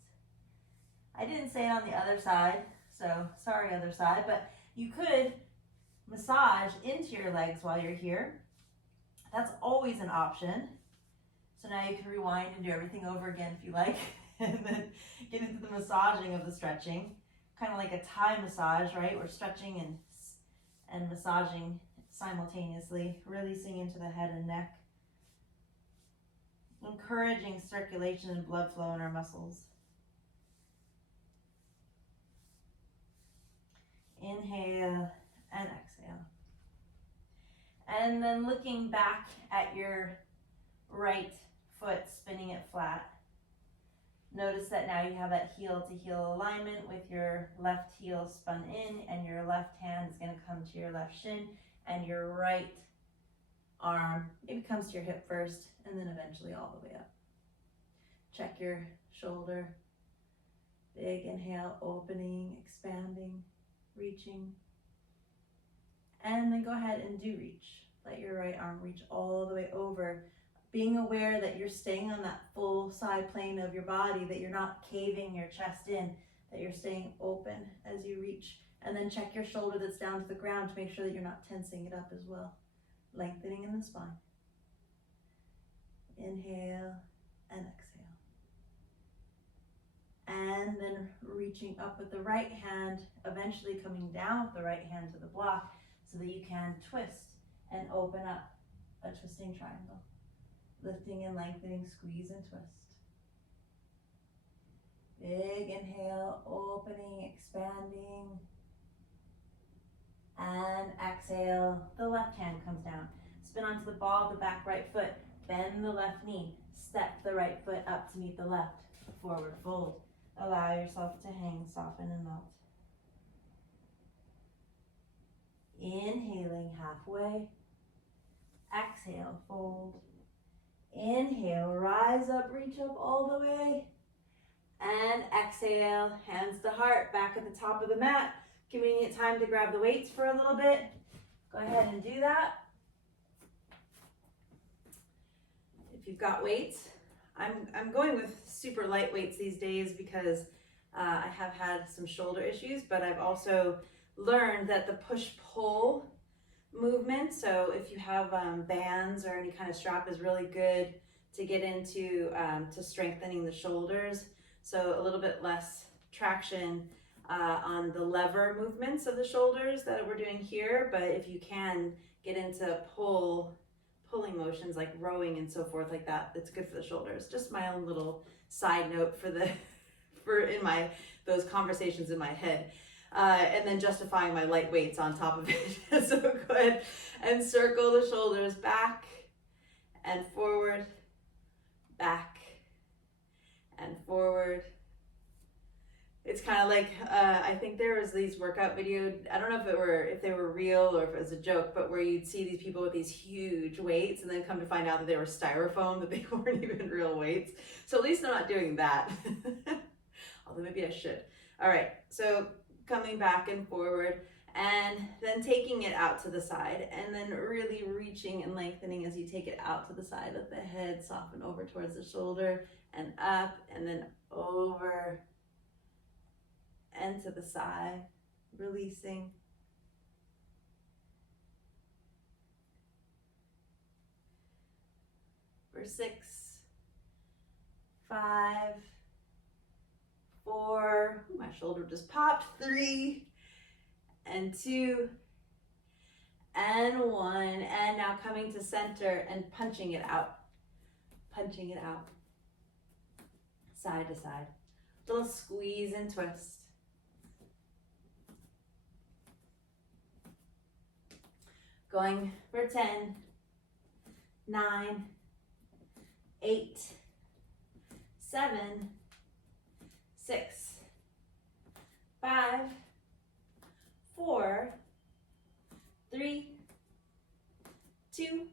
I didn't say it on the other side, so sorry other side, but you could massage into your legs while you're here. That's always an option. So now you can rewind and do everything over again if you like, and then get into the massaging of the stretching. Kind of like a Thai massage, right? We're stretching and massaging simultaneously, releasing into the head and neck. Encouraging circulation and blood flow in our muscles. Inhale and exhale. And then looking back at your right foot, spinning it flat. Notice that now you have that heel to heel alignment with your left heel spun in, and your left hand is going to come to your left shin, and your right arm maybe comes to your hip first, and then eventually all the way up. Check your shoulder. Big inhale, opening, expanding, reaching. And then go ahead and do reach. Let your right arm reach all the way over, being aware that you're staying on that full side plane of your body, that you're not caving your chest in, that you're staying open as you reach. And then check your shoulder that's down to the ground to make sure that you're not tensing it up as well. Lengthening in the spine. Inhale and exhale. And then reaching up with the right hand, eventually coming down with the right hand to the block so that you can twist and open up a twisting triangle. Lifting and lengthening, squeeze and twist. Big inhale, opening, expanding. And exhale, the left hand comes down. Spin onto the ball of the back right foot. Bend the left knee. Step the right foot up to meet the left. Forward fold. Allow yourself to hang, soften, and melt. Inhaling halfway. Exhale, fold. Inhale, rise up, reach up all the way. And exhale, hands to heart, back at the top of the mat. Convenient time to grab the weights for a little bit. Go ahead and do that. If you've got weights, I'm going with super light weights these days because I have had some shoulder issues, but I've also learned that the push-pull movement, so if you have bands or any kind of strap, is really good to get into to strengthening the shoulders. So a little bit less traction on the lever movements of the shoulders that we're doing here, but if you can get into pulling motions like rowing and so forth like that, it's good for the shoulders. Just my own little side note for those conversations in my head. And then justifying my light weights on top of it. So go ahead and circle the shoulders back and forward, back and forward. It's kind of like, I think there was these workout videos, I don't know if they were real or if it was a joke, but where you'd see these people with these huge weights and then come to find out that they were styrofoam, that they weren't even real weights. So at least I'm not doing that. Although maybe I should. All right, so coming back and forward, and then taking it out to the side, and then really reaching and lengthening as you take it out to the side. Let the head soften over towards the shoulder and up, and then over and to the side, releasing. For 6, 5, 4, my shoulder just popped, 3, and 2, and 1, and now coming to center and punching it out, side to side, little squeeze and twist. Going for 10, 9, 8, 7, 6, 5, 4, 3, 2,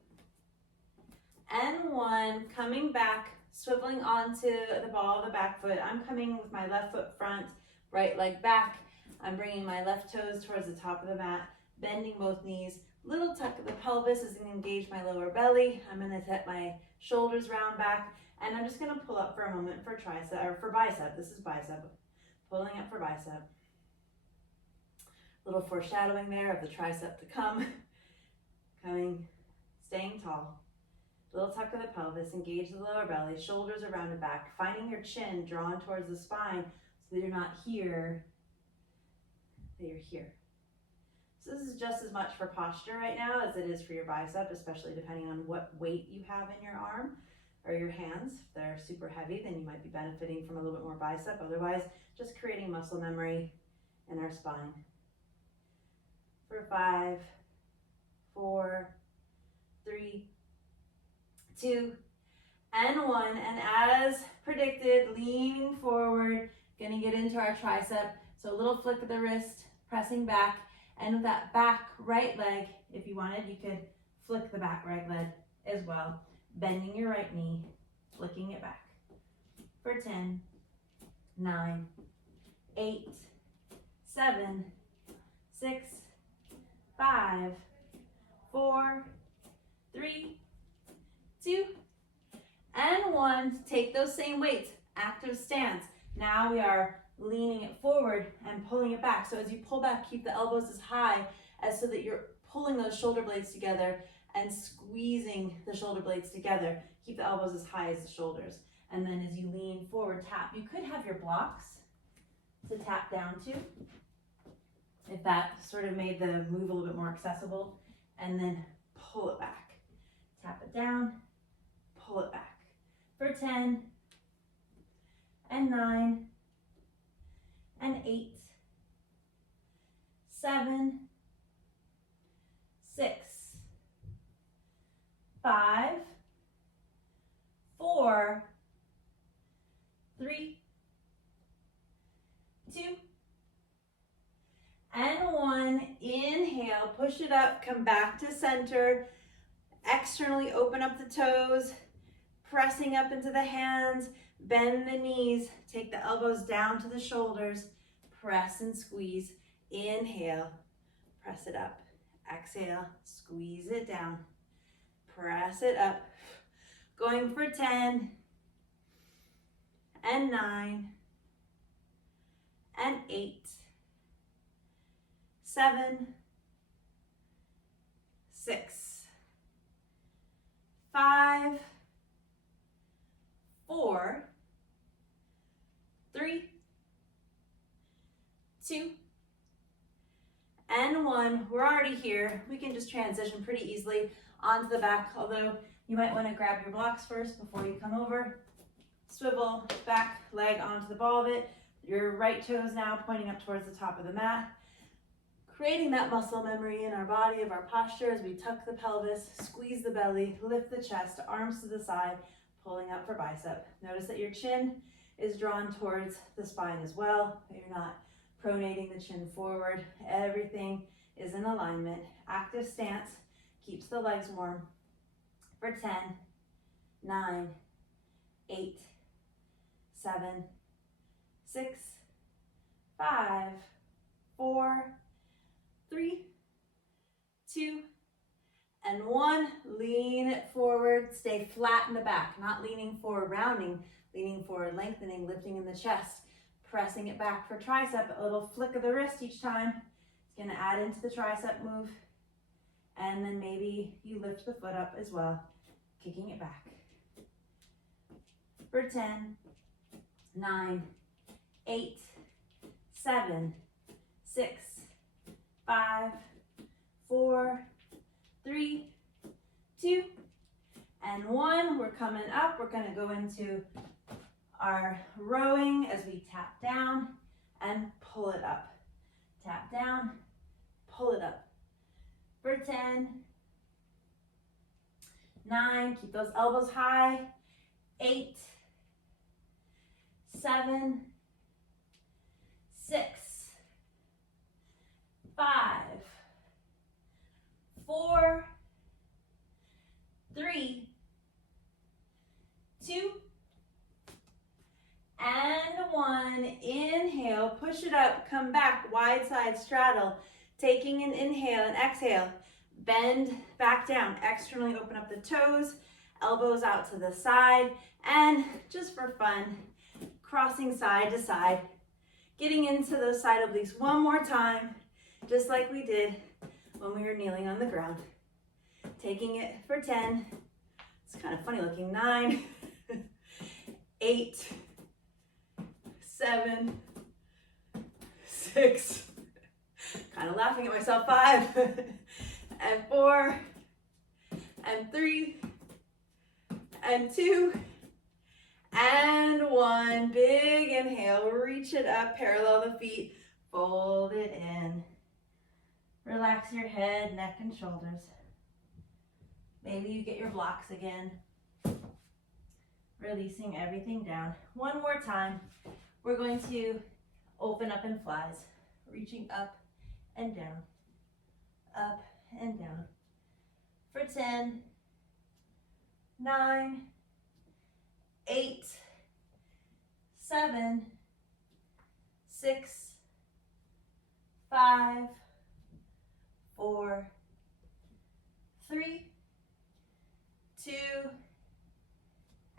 and 1. Coming back, swiveling onto the ball of the back foot. I'm coming with my left foot front, right leg back. I'm bringing my left toes towards the top of the mat, bending both knees. Little tuck of the pelvis as I engage my lower belly. I'm going to set my shoulders round back, and I'm just going to pull up for a moment for tricep, or for bicep. This is bicep. Pulling up for bicep. Little foreshadowing there of the tricep to come. Coming, staying tall. Little tuck of the pelvis, engage the lower belly, shoulders are rounded back, finding your chin drawn towards the spine so that you're not here, that you're here. So this is just as much for posture right now as it is for your bicep, especially depending on what weight you have in your arm or your hands. If they're super heavy, then you might be benefiting from a little bit more bicep. Otherwise, just creating muscle memory in our spine. For 5, 4, 3, 2, and 1. And as predicted, leaning forward, gonna get into our tricep. So a little flick of the wrist, pressing back. And with that back right leg, if you wanted, you could flick the back right leg as well. Bending your right knee, flicking it back. For 10, 9, 8, 7, 6, 5, 4, 3, 2, and 1. Take those same weights, active stance. Now we are leaning it forward and pulling it back. So as you pull back, keep the elbows as high as so that you're pulling those shoulder blades together and squeezing the shoulder blades together. Keep the elbows as high as the shoulders. And then as you lean forward, tap. You could have your blocks to tap down to, if that sort of made the move a little bit more accessible. And then pull it back. Tap it down, pull it back. For 10, and 9, and 8, 7, 6, 5, 4, 3, 2, and 1. Inhale, push it up, come back to center. Externally open up the toes, pressing up into the hands, bend the knees, take the elbows down to the shoulders, press and squeeze. Inhale, press it up. Exhale, squeeze it down, press it up. Going for 10, and 9, and 8, 7, 6, 5, 4, 3, 2, and 1. We're already here. We can just transition pretty easily onto the back, although you might want to grab your blocks first before you come over. Swivel back leg onto the ball of it. Your right toes now pointing up towards the top of the mat. Creating that muscle memory in our body of our posture as we tuck the pelvis, squeeze the belly, lift the chest, arms to the side, pulling up for bicep. Notice that your chin is drawn towards the spine as well, but you're not pronating the chin forward. Everything is in alignment. Active stance keeps the legs warm. For 10, 9, 8, 7, 6, 5, 4, 3, 2, and 1. Lean it forward. Stay flat in the back, not leaning forward, rounding, leaning forward, lengthening, lifting in the chest, pressing it back for tricep. A little flick of the wrist each time. It's going to add into the tricep move. And then maybe you lift the foot up as well, kicking it back. For 10, 9, 8, 7, 6, 5, 4, 3, 2, and 1. We're coming up. We're going to go into our rowing as we tap down and pull it up. Tap down, pull it up. For 10, 9, keep those elbows high. 8, 7, 6, 5, 4, 3, 2, and 1. Inhale, push it up, come back, wide side straddle. Taking an inhale and exhale, bend back down, externally open up the toes, elbows out to the side, and just for fun, crossing side to side, getting into those side obliques one more time, just like we did when we were kneeling on the ground. Taking it for 10, it's kind of funny looking, 9, 8, 7, 6, kind of laughing at myself, 5, and 4, and 3, and 2, and 1. Big inhale, reach it up, parallel the feet, fold it in. Relax your head, neck, and shoulders. Maybe you get your blocks again. Releasing everything down. One more time. We're going to open up in flies, reaching up and down, up and down. For 10, 9, 8, 7, 6, 5, 4, 3, 2,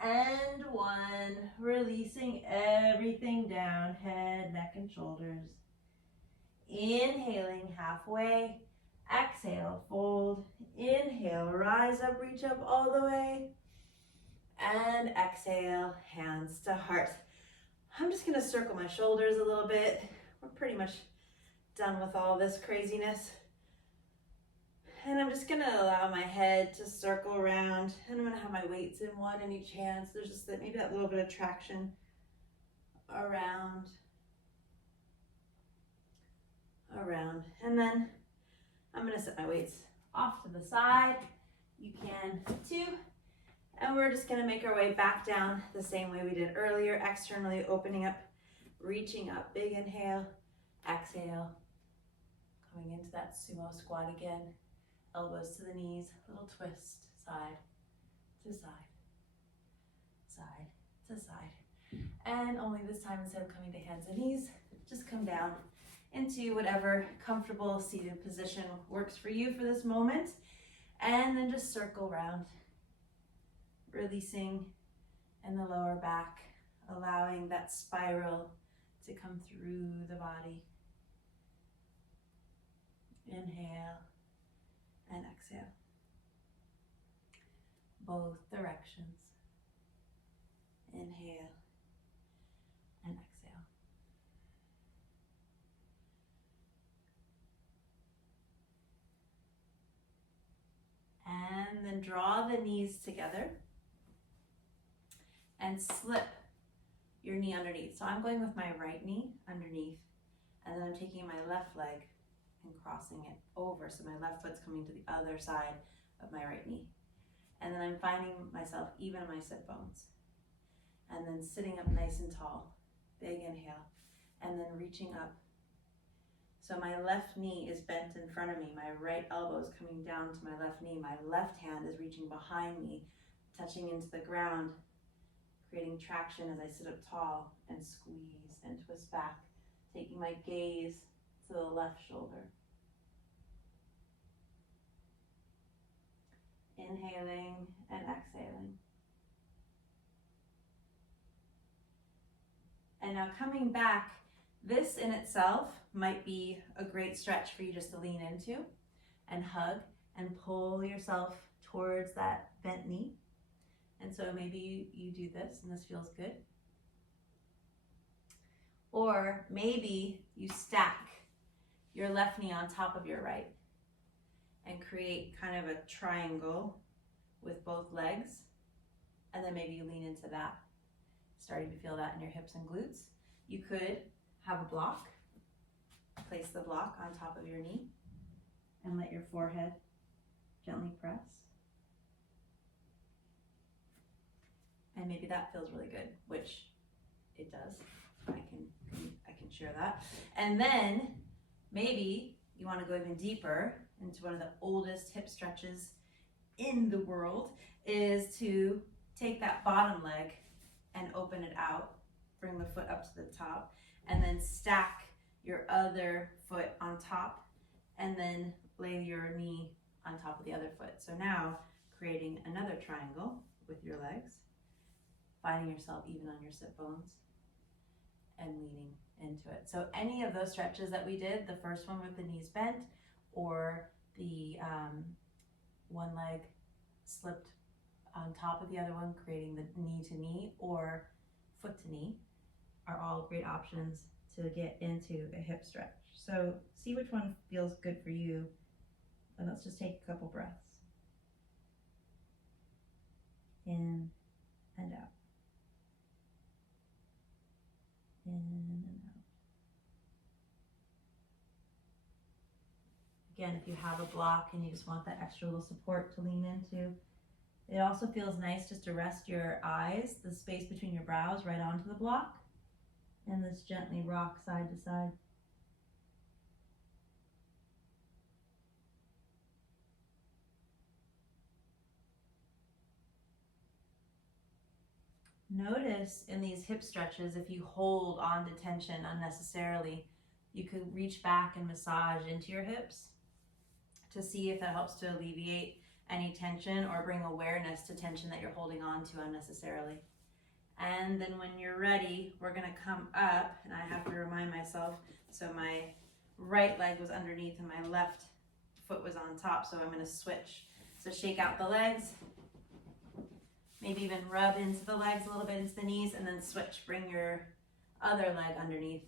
and 1. Releasing everything down, head, neck, and shoulders. Inhaling halfway, exhale, fold, inhale, rise up, reach up all the way, and exhale, hands to heart. I'm just gonna circle my shoulders a little bit. We're pretty much done with all this craziness. And I'm just gonna allow my head to circle around, and I'm gonna have my weights in one in each hand, so there's just that, maybe that little bit of traction around. And then I'm gonna set my weights off to the side. You can too. And we're just gonna make our way back down the same way we did earlier, externally opening up, reaching up, big inhale, exhale, coming into that sumo squat again, elbows to the knees, little twist, side to side, side to side. And only this time, instead of coming to hands and knees, just come down into whatever comfortable seated position works for you for this moment. And then just circle around, releasing in the lower back, allowing that spiral to come through the body. Inhale and exhale. Both directions. Inhale and exhale. draw the knees together and slip your knee underneath. So I'm going with my right knee underneath, and then I'm taking my left leg and crossing it over. So my left foot's coming to the other side of my right knee. And then I'm finding myself even in my sit bones. And then sitting up nice and tall. Big inhale. And then reaching up. So my left knee is bent in front of me. My right elbow is coming down to my left knee. My left hand is reaching behind me, touching into the ground, creating traction as I sit up tall and squeeze and twist back, taking my gaze to the left shoulder. Inhaling and exhaling. And now coming back, this in itself might be a great stretch for you just to lean into and hug and pull yourself towards that bent knee. And so maybe you do this and this feels good. Or maybe you stack your left knee on top of your right and create kind of a triangle with both legs. And then maybe you lean into that, starting to feel that in your hips and glutes. You could have a block, place the block on top of your knee and let your forehead gently press. And maybe that feels really good, which it does. I can share that. And then maybe you want to go even deeper into one of the oldest hip stretches in the world, is to take that bottom leg and open it out, bring the foot up to the top, and then stack your other foot on top, and then lay your knee on top of the other foot. So now creating another triangle with your legs, finding yourself even on your sit bones and leaning into it. So any of those stretches that we did, the first one with the knees bent, or the one leg slipped on top of the other one, creating the knee to knee or foot to knee, are all great options to get into a hip stretch. So see which one feels good for you, and let's just take a couple breaths. In and out. In and out. Again, if you have a block and you just want that extra little support to lean into, it also feels nice just to rest your eyes, the space between your brows, right onto the block, and just gently rock side to side. Notice in these hip stretches, if you hold on to tension unnecessarily, you could reach back and massage into your hips to see if that helps to alleviate any tension or bring awareness to tension that you're holding on to unnecessarily. And then when you're ready, we're gonna come up, and I have to remind myself, so my right leg was underneath and my left foot was on top, so I'm gonna switch. So shake out the legs, maybe even rub into the legs a little bit, into the knees, and then switch. Bring your other leg underneath,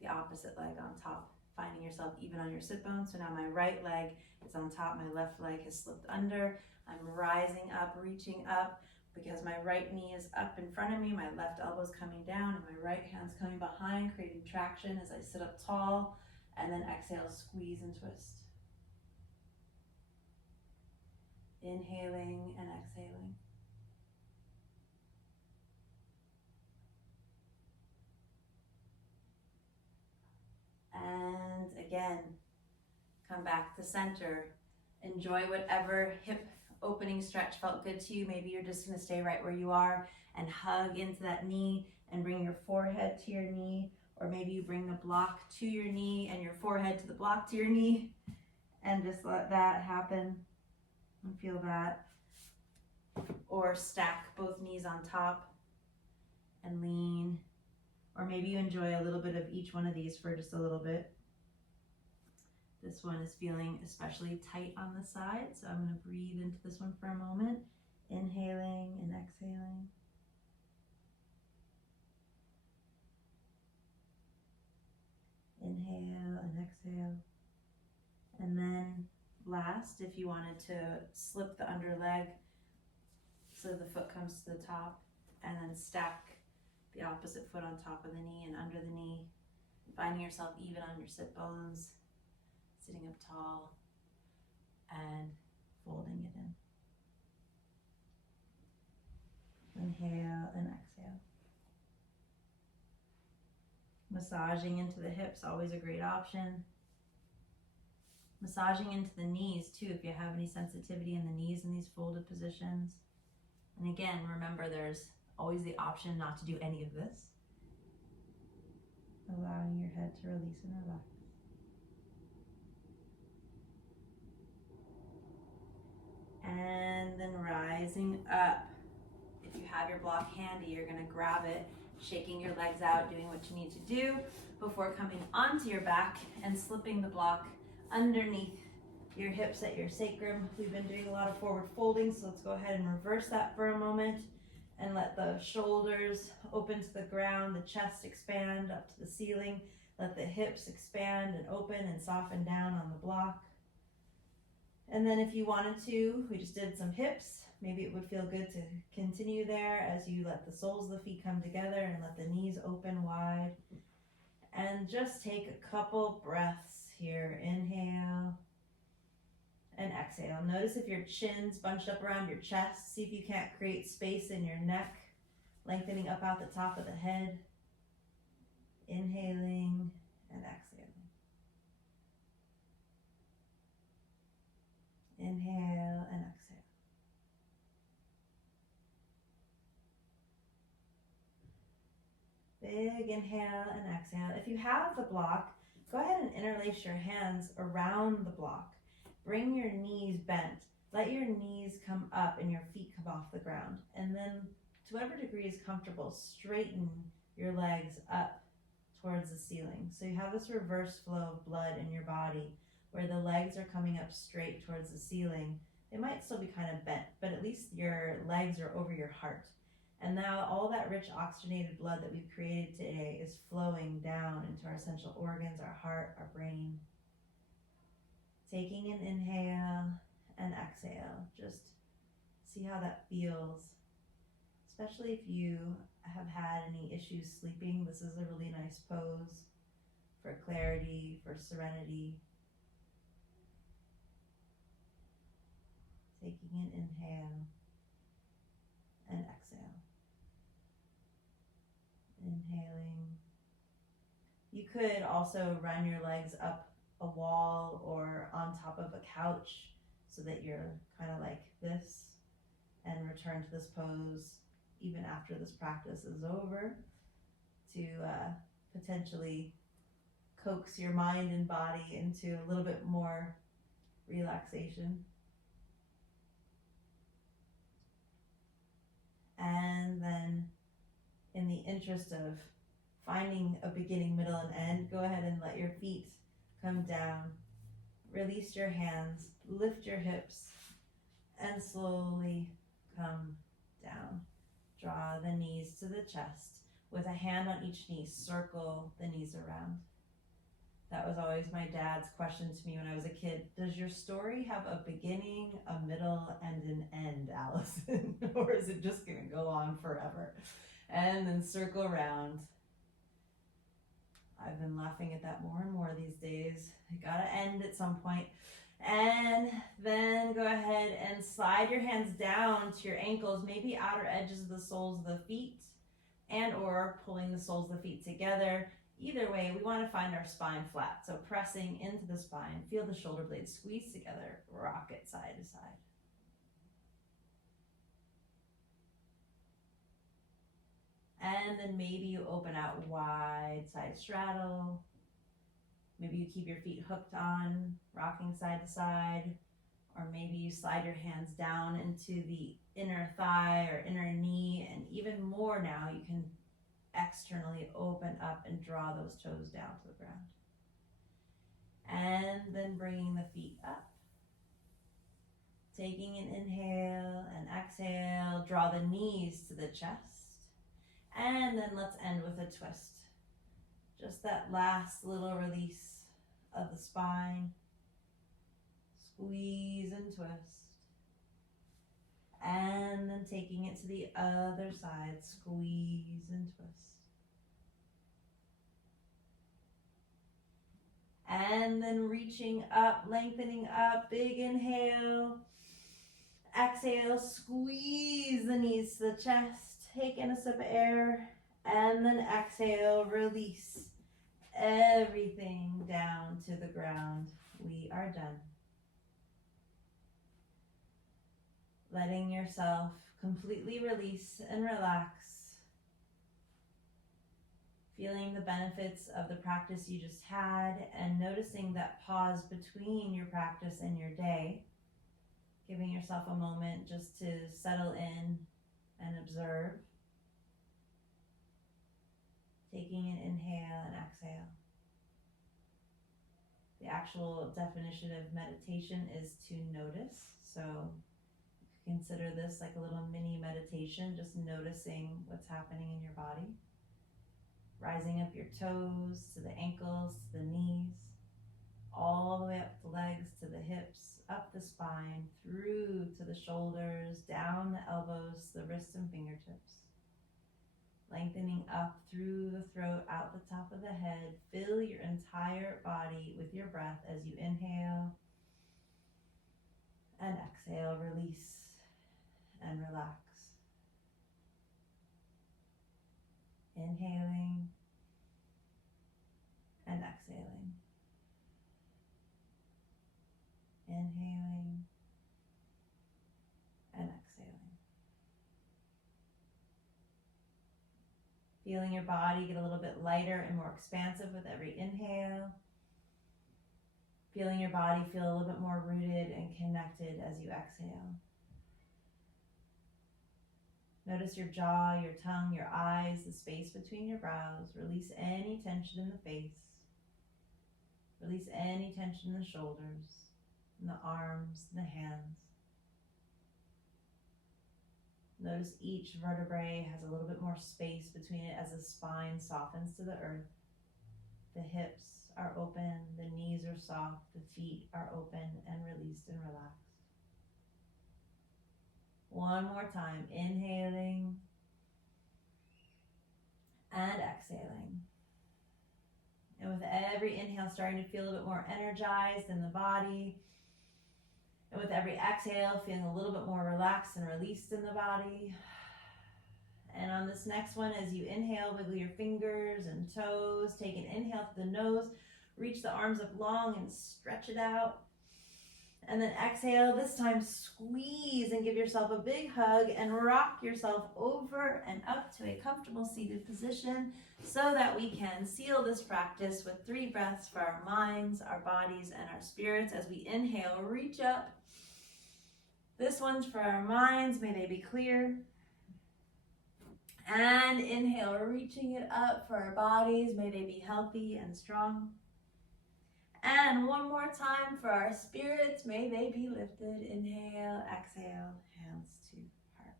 the opposite leg on top, finding yourself even on your sit bones. So now my right leg is on top, my left leg has slipped under. I'm rising up, reaching up, because my right knee is up in front of me, my left elbow is coming down, and my right hand's coming behind, creating traction as I sit up tall, and then exhale, squeeze and twist. Inhaling and exhaling. And again, come back to center. Enjoy whatever hip opening stretch felt good to you. Maybe you're just gonna stay right where you are and hug into that knee and bring your forehead to your knee, or maybe you bring the block to your knee and your forehead to the block to your knee, and just let that happen and feel that. Or stack both knees on top and lean. Or maybe you enjoy a little bit of each one of these for just a little bit. This one is feeling especially tight on the side, so I'm going to breathe into this one for a moment, inhaling and exhaling. Inhale and exhale. And then last, chest if you wanted to slip the under leg so the foot comes to the top, and then stack the opposite foot on top of the knee and under the knee, finding yourself even on your sit bones, sitting up tall and folding it in. Inhale and exhale. Massaging into the hips, always a great option. Massaging into the knees too, if you have any sensitivity in the knees in these folded positions. And again, remember there's always the option not to do any of this. Allowing your head to release and relax. And then rising up. If you have your block handy, you're going to grab it, shaking your legs out, doing what you need to do before coming onto your back and slipping the block underneath your hips at your sacrum. We've been doing a lot of forward folding, so let's go ahead and reverse that for a moment and let the shoulders open to the ground, the chest expand up to the ceiling. Let the hips expand and open and soften down on the block. And then if you wanted to, we just did some hips. Maybe it would feel good to continue there as you let the soles of the feet come together and let the knees open wide. And just take a couple breaths here. Inhale and exhale. Notice if your chin's bunched up around your chest. See if you can't create space in your neck, lengthening up out the top of the head. Inhaling and exhaling. Inhale and exhale. Big inhale and exhale. If you have the block, go ahead and interlace your hands around the block. Bring your knees bent. Let your knees come up and your feet come off the ground. And then, to whatever degree is comfortable, straighten your legs up towards the ceiling. So you have this reverse flow of blood in your body where the legs are coming up straight towards the ceiling. They might still be kind of bent, but at least your legs are over your heart. And now all that rich oxygenated blood that we've created today is flowing down into our essential organs, our heart, our brain. Taking an inhale and exhale. Just see how that feels. Especially if you have had any issues sleeping, this is a really nice pose for clarity, for serenity. Taking an inhale and exhale. Inhaling. You could also run your legs up a wall or on top of a couch so that you're kind of like this, and return to this pose even after this practice is over to potentially coax your mind and body into a little bit more relaxation. And then, in the interest of finding a beginning, middle, and end, go ahead and let your feet come down. Release your hands, lift your hips, and slowly come down. Draw the knees to the chest. With a hand on each knee, circle the knees around. That was always my dad's question to me when I was a kid. Does your story have a beginning, a middle, and an end, Allison? Or is it just going to go on forever? And then circle around. I've been laughing at that more and more these days. I gotta end at some point. And then go ahead and slide your hands down to your ankles, maybe outer edges of the soles of the feet, and or pulling the soles of the feet together. Either way, we want to find our spine flat. So pressing into the spine, feel the shoulder blades squeeze together, rock it side to side. And then maybe you open out wide side straddle. Maybe you keep your feet hooked on, rocking side to side. Or maybe you slide your hands down into the inner thigh or inner knee. And even more now, you can externally open up and draw those toes down to the ground. And then bringing the feet up. Taking an inhale and exhale, draw the knees to the chest. And then let's end with a twist. Just that last little release of the spine. Squeeze and twist. And then taking it to the other side, squeeze and twist. And then reaching up, lengthening up, big inhale. Exhale, squeeze the knees to the chest, take in a sip of air, and then exhale, release everything down to the ground. We are done. Letting yourself completely release and relax. Feeling the benefits of the practice you just had and noticing that pause between your practice and your day. Giving yourself a moment just to settle in and observe. Taking an inhale and exhale. The actual definition of meditation is to notice. So consider this like a little mini meditation, just noticing what's happening in your body. Rising up your toes to the ankles, to the knees, all the way up the legs to the hips, up the spine, through to the shoulders, down the elbows, the wrists and fingertips. Lengthening up through the throat, out the top of the head. Fill your entire body with your breath as you inhale and exhale. Release and relax. Inhaling and exhaling. Inhaling and exhaling. Feeling your body get a little bit lighter and more expansive with every inhale. Feeling your body feel a little bit more rooted and connected as you exhale. Notice your jaw, your tongue, your eyes, the space between your brows. Release any tension in the face. Release any tension in the shoulders, in the arms, in the hands. Notice each vertebrae has a little bit more space between it as the spine softens to the earth. The hips are open, the knees are soft, the feet are open and released and relaxed. One more time, inhaling and exhaling. And with every inhale, starting to feel a little bit more energized in the body. And with every exhale, feeling a little bit more relaxed and released in the body. And on this next one, as you inhale, wiggle your fingers and toes. Take an inhale through the nose. Reach the arms up long and stretch it out. And then exhale, this time squeeze and give yourself a big hug and rock yourself over and up to a comfortable seated position so that we can seal this practice with 3 breaths for our minds, our bodies, and our spirits. As we inhale, reach up. This one's for our minds, may they be clear. And inhale, reaching it up for our bodies, may they be healthy and strong. And one more time for our spirits, may they be lifted. Inhale, exhale, hands to heart.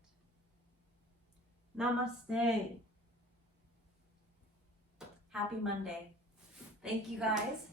Namaste. Happy Monday. Thank you guys.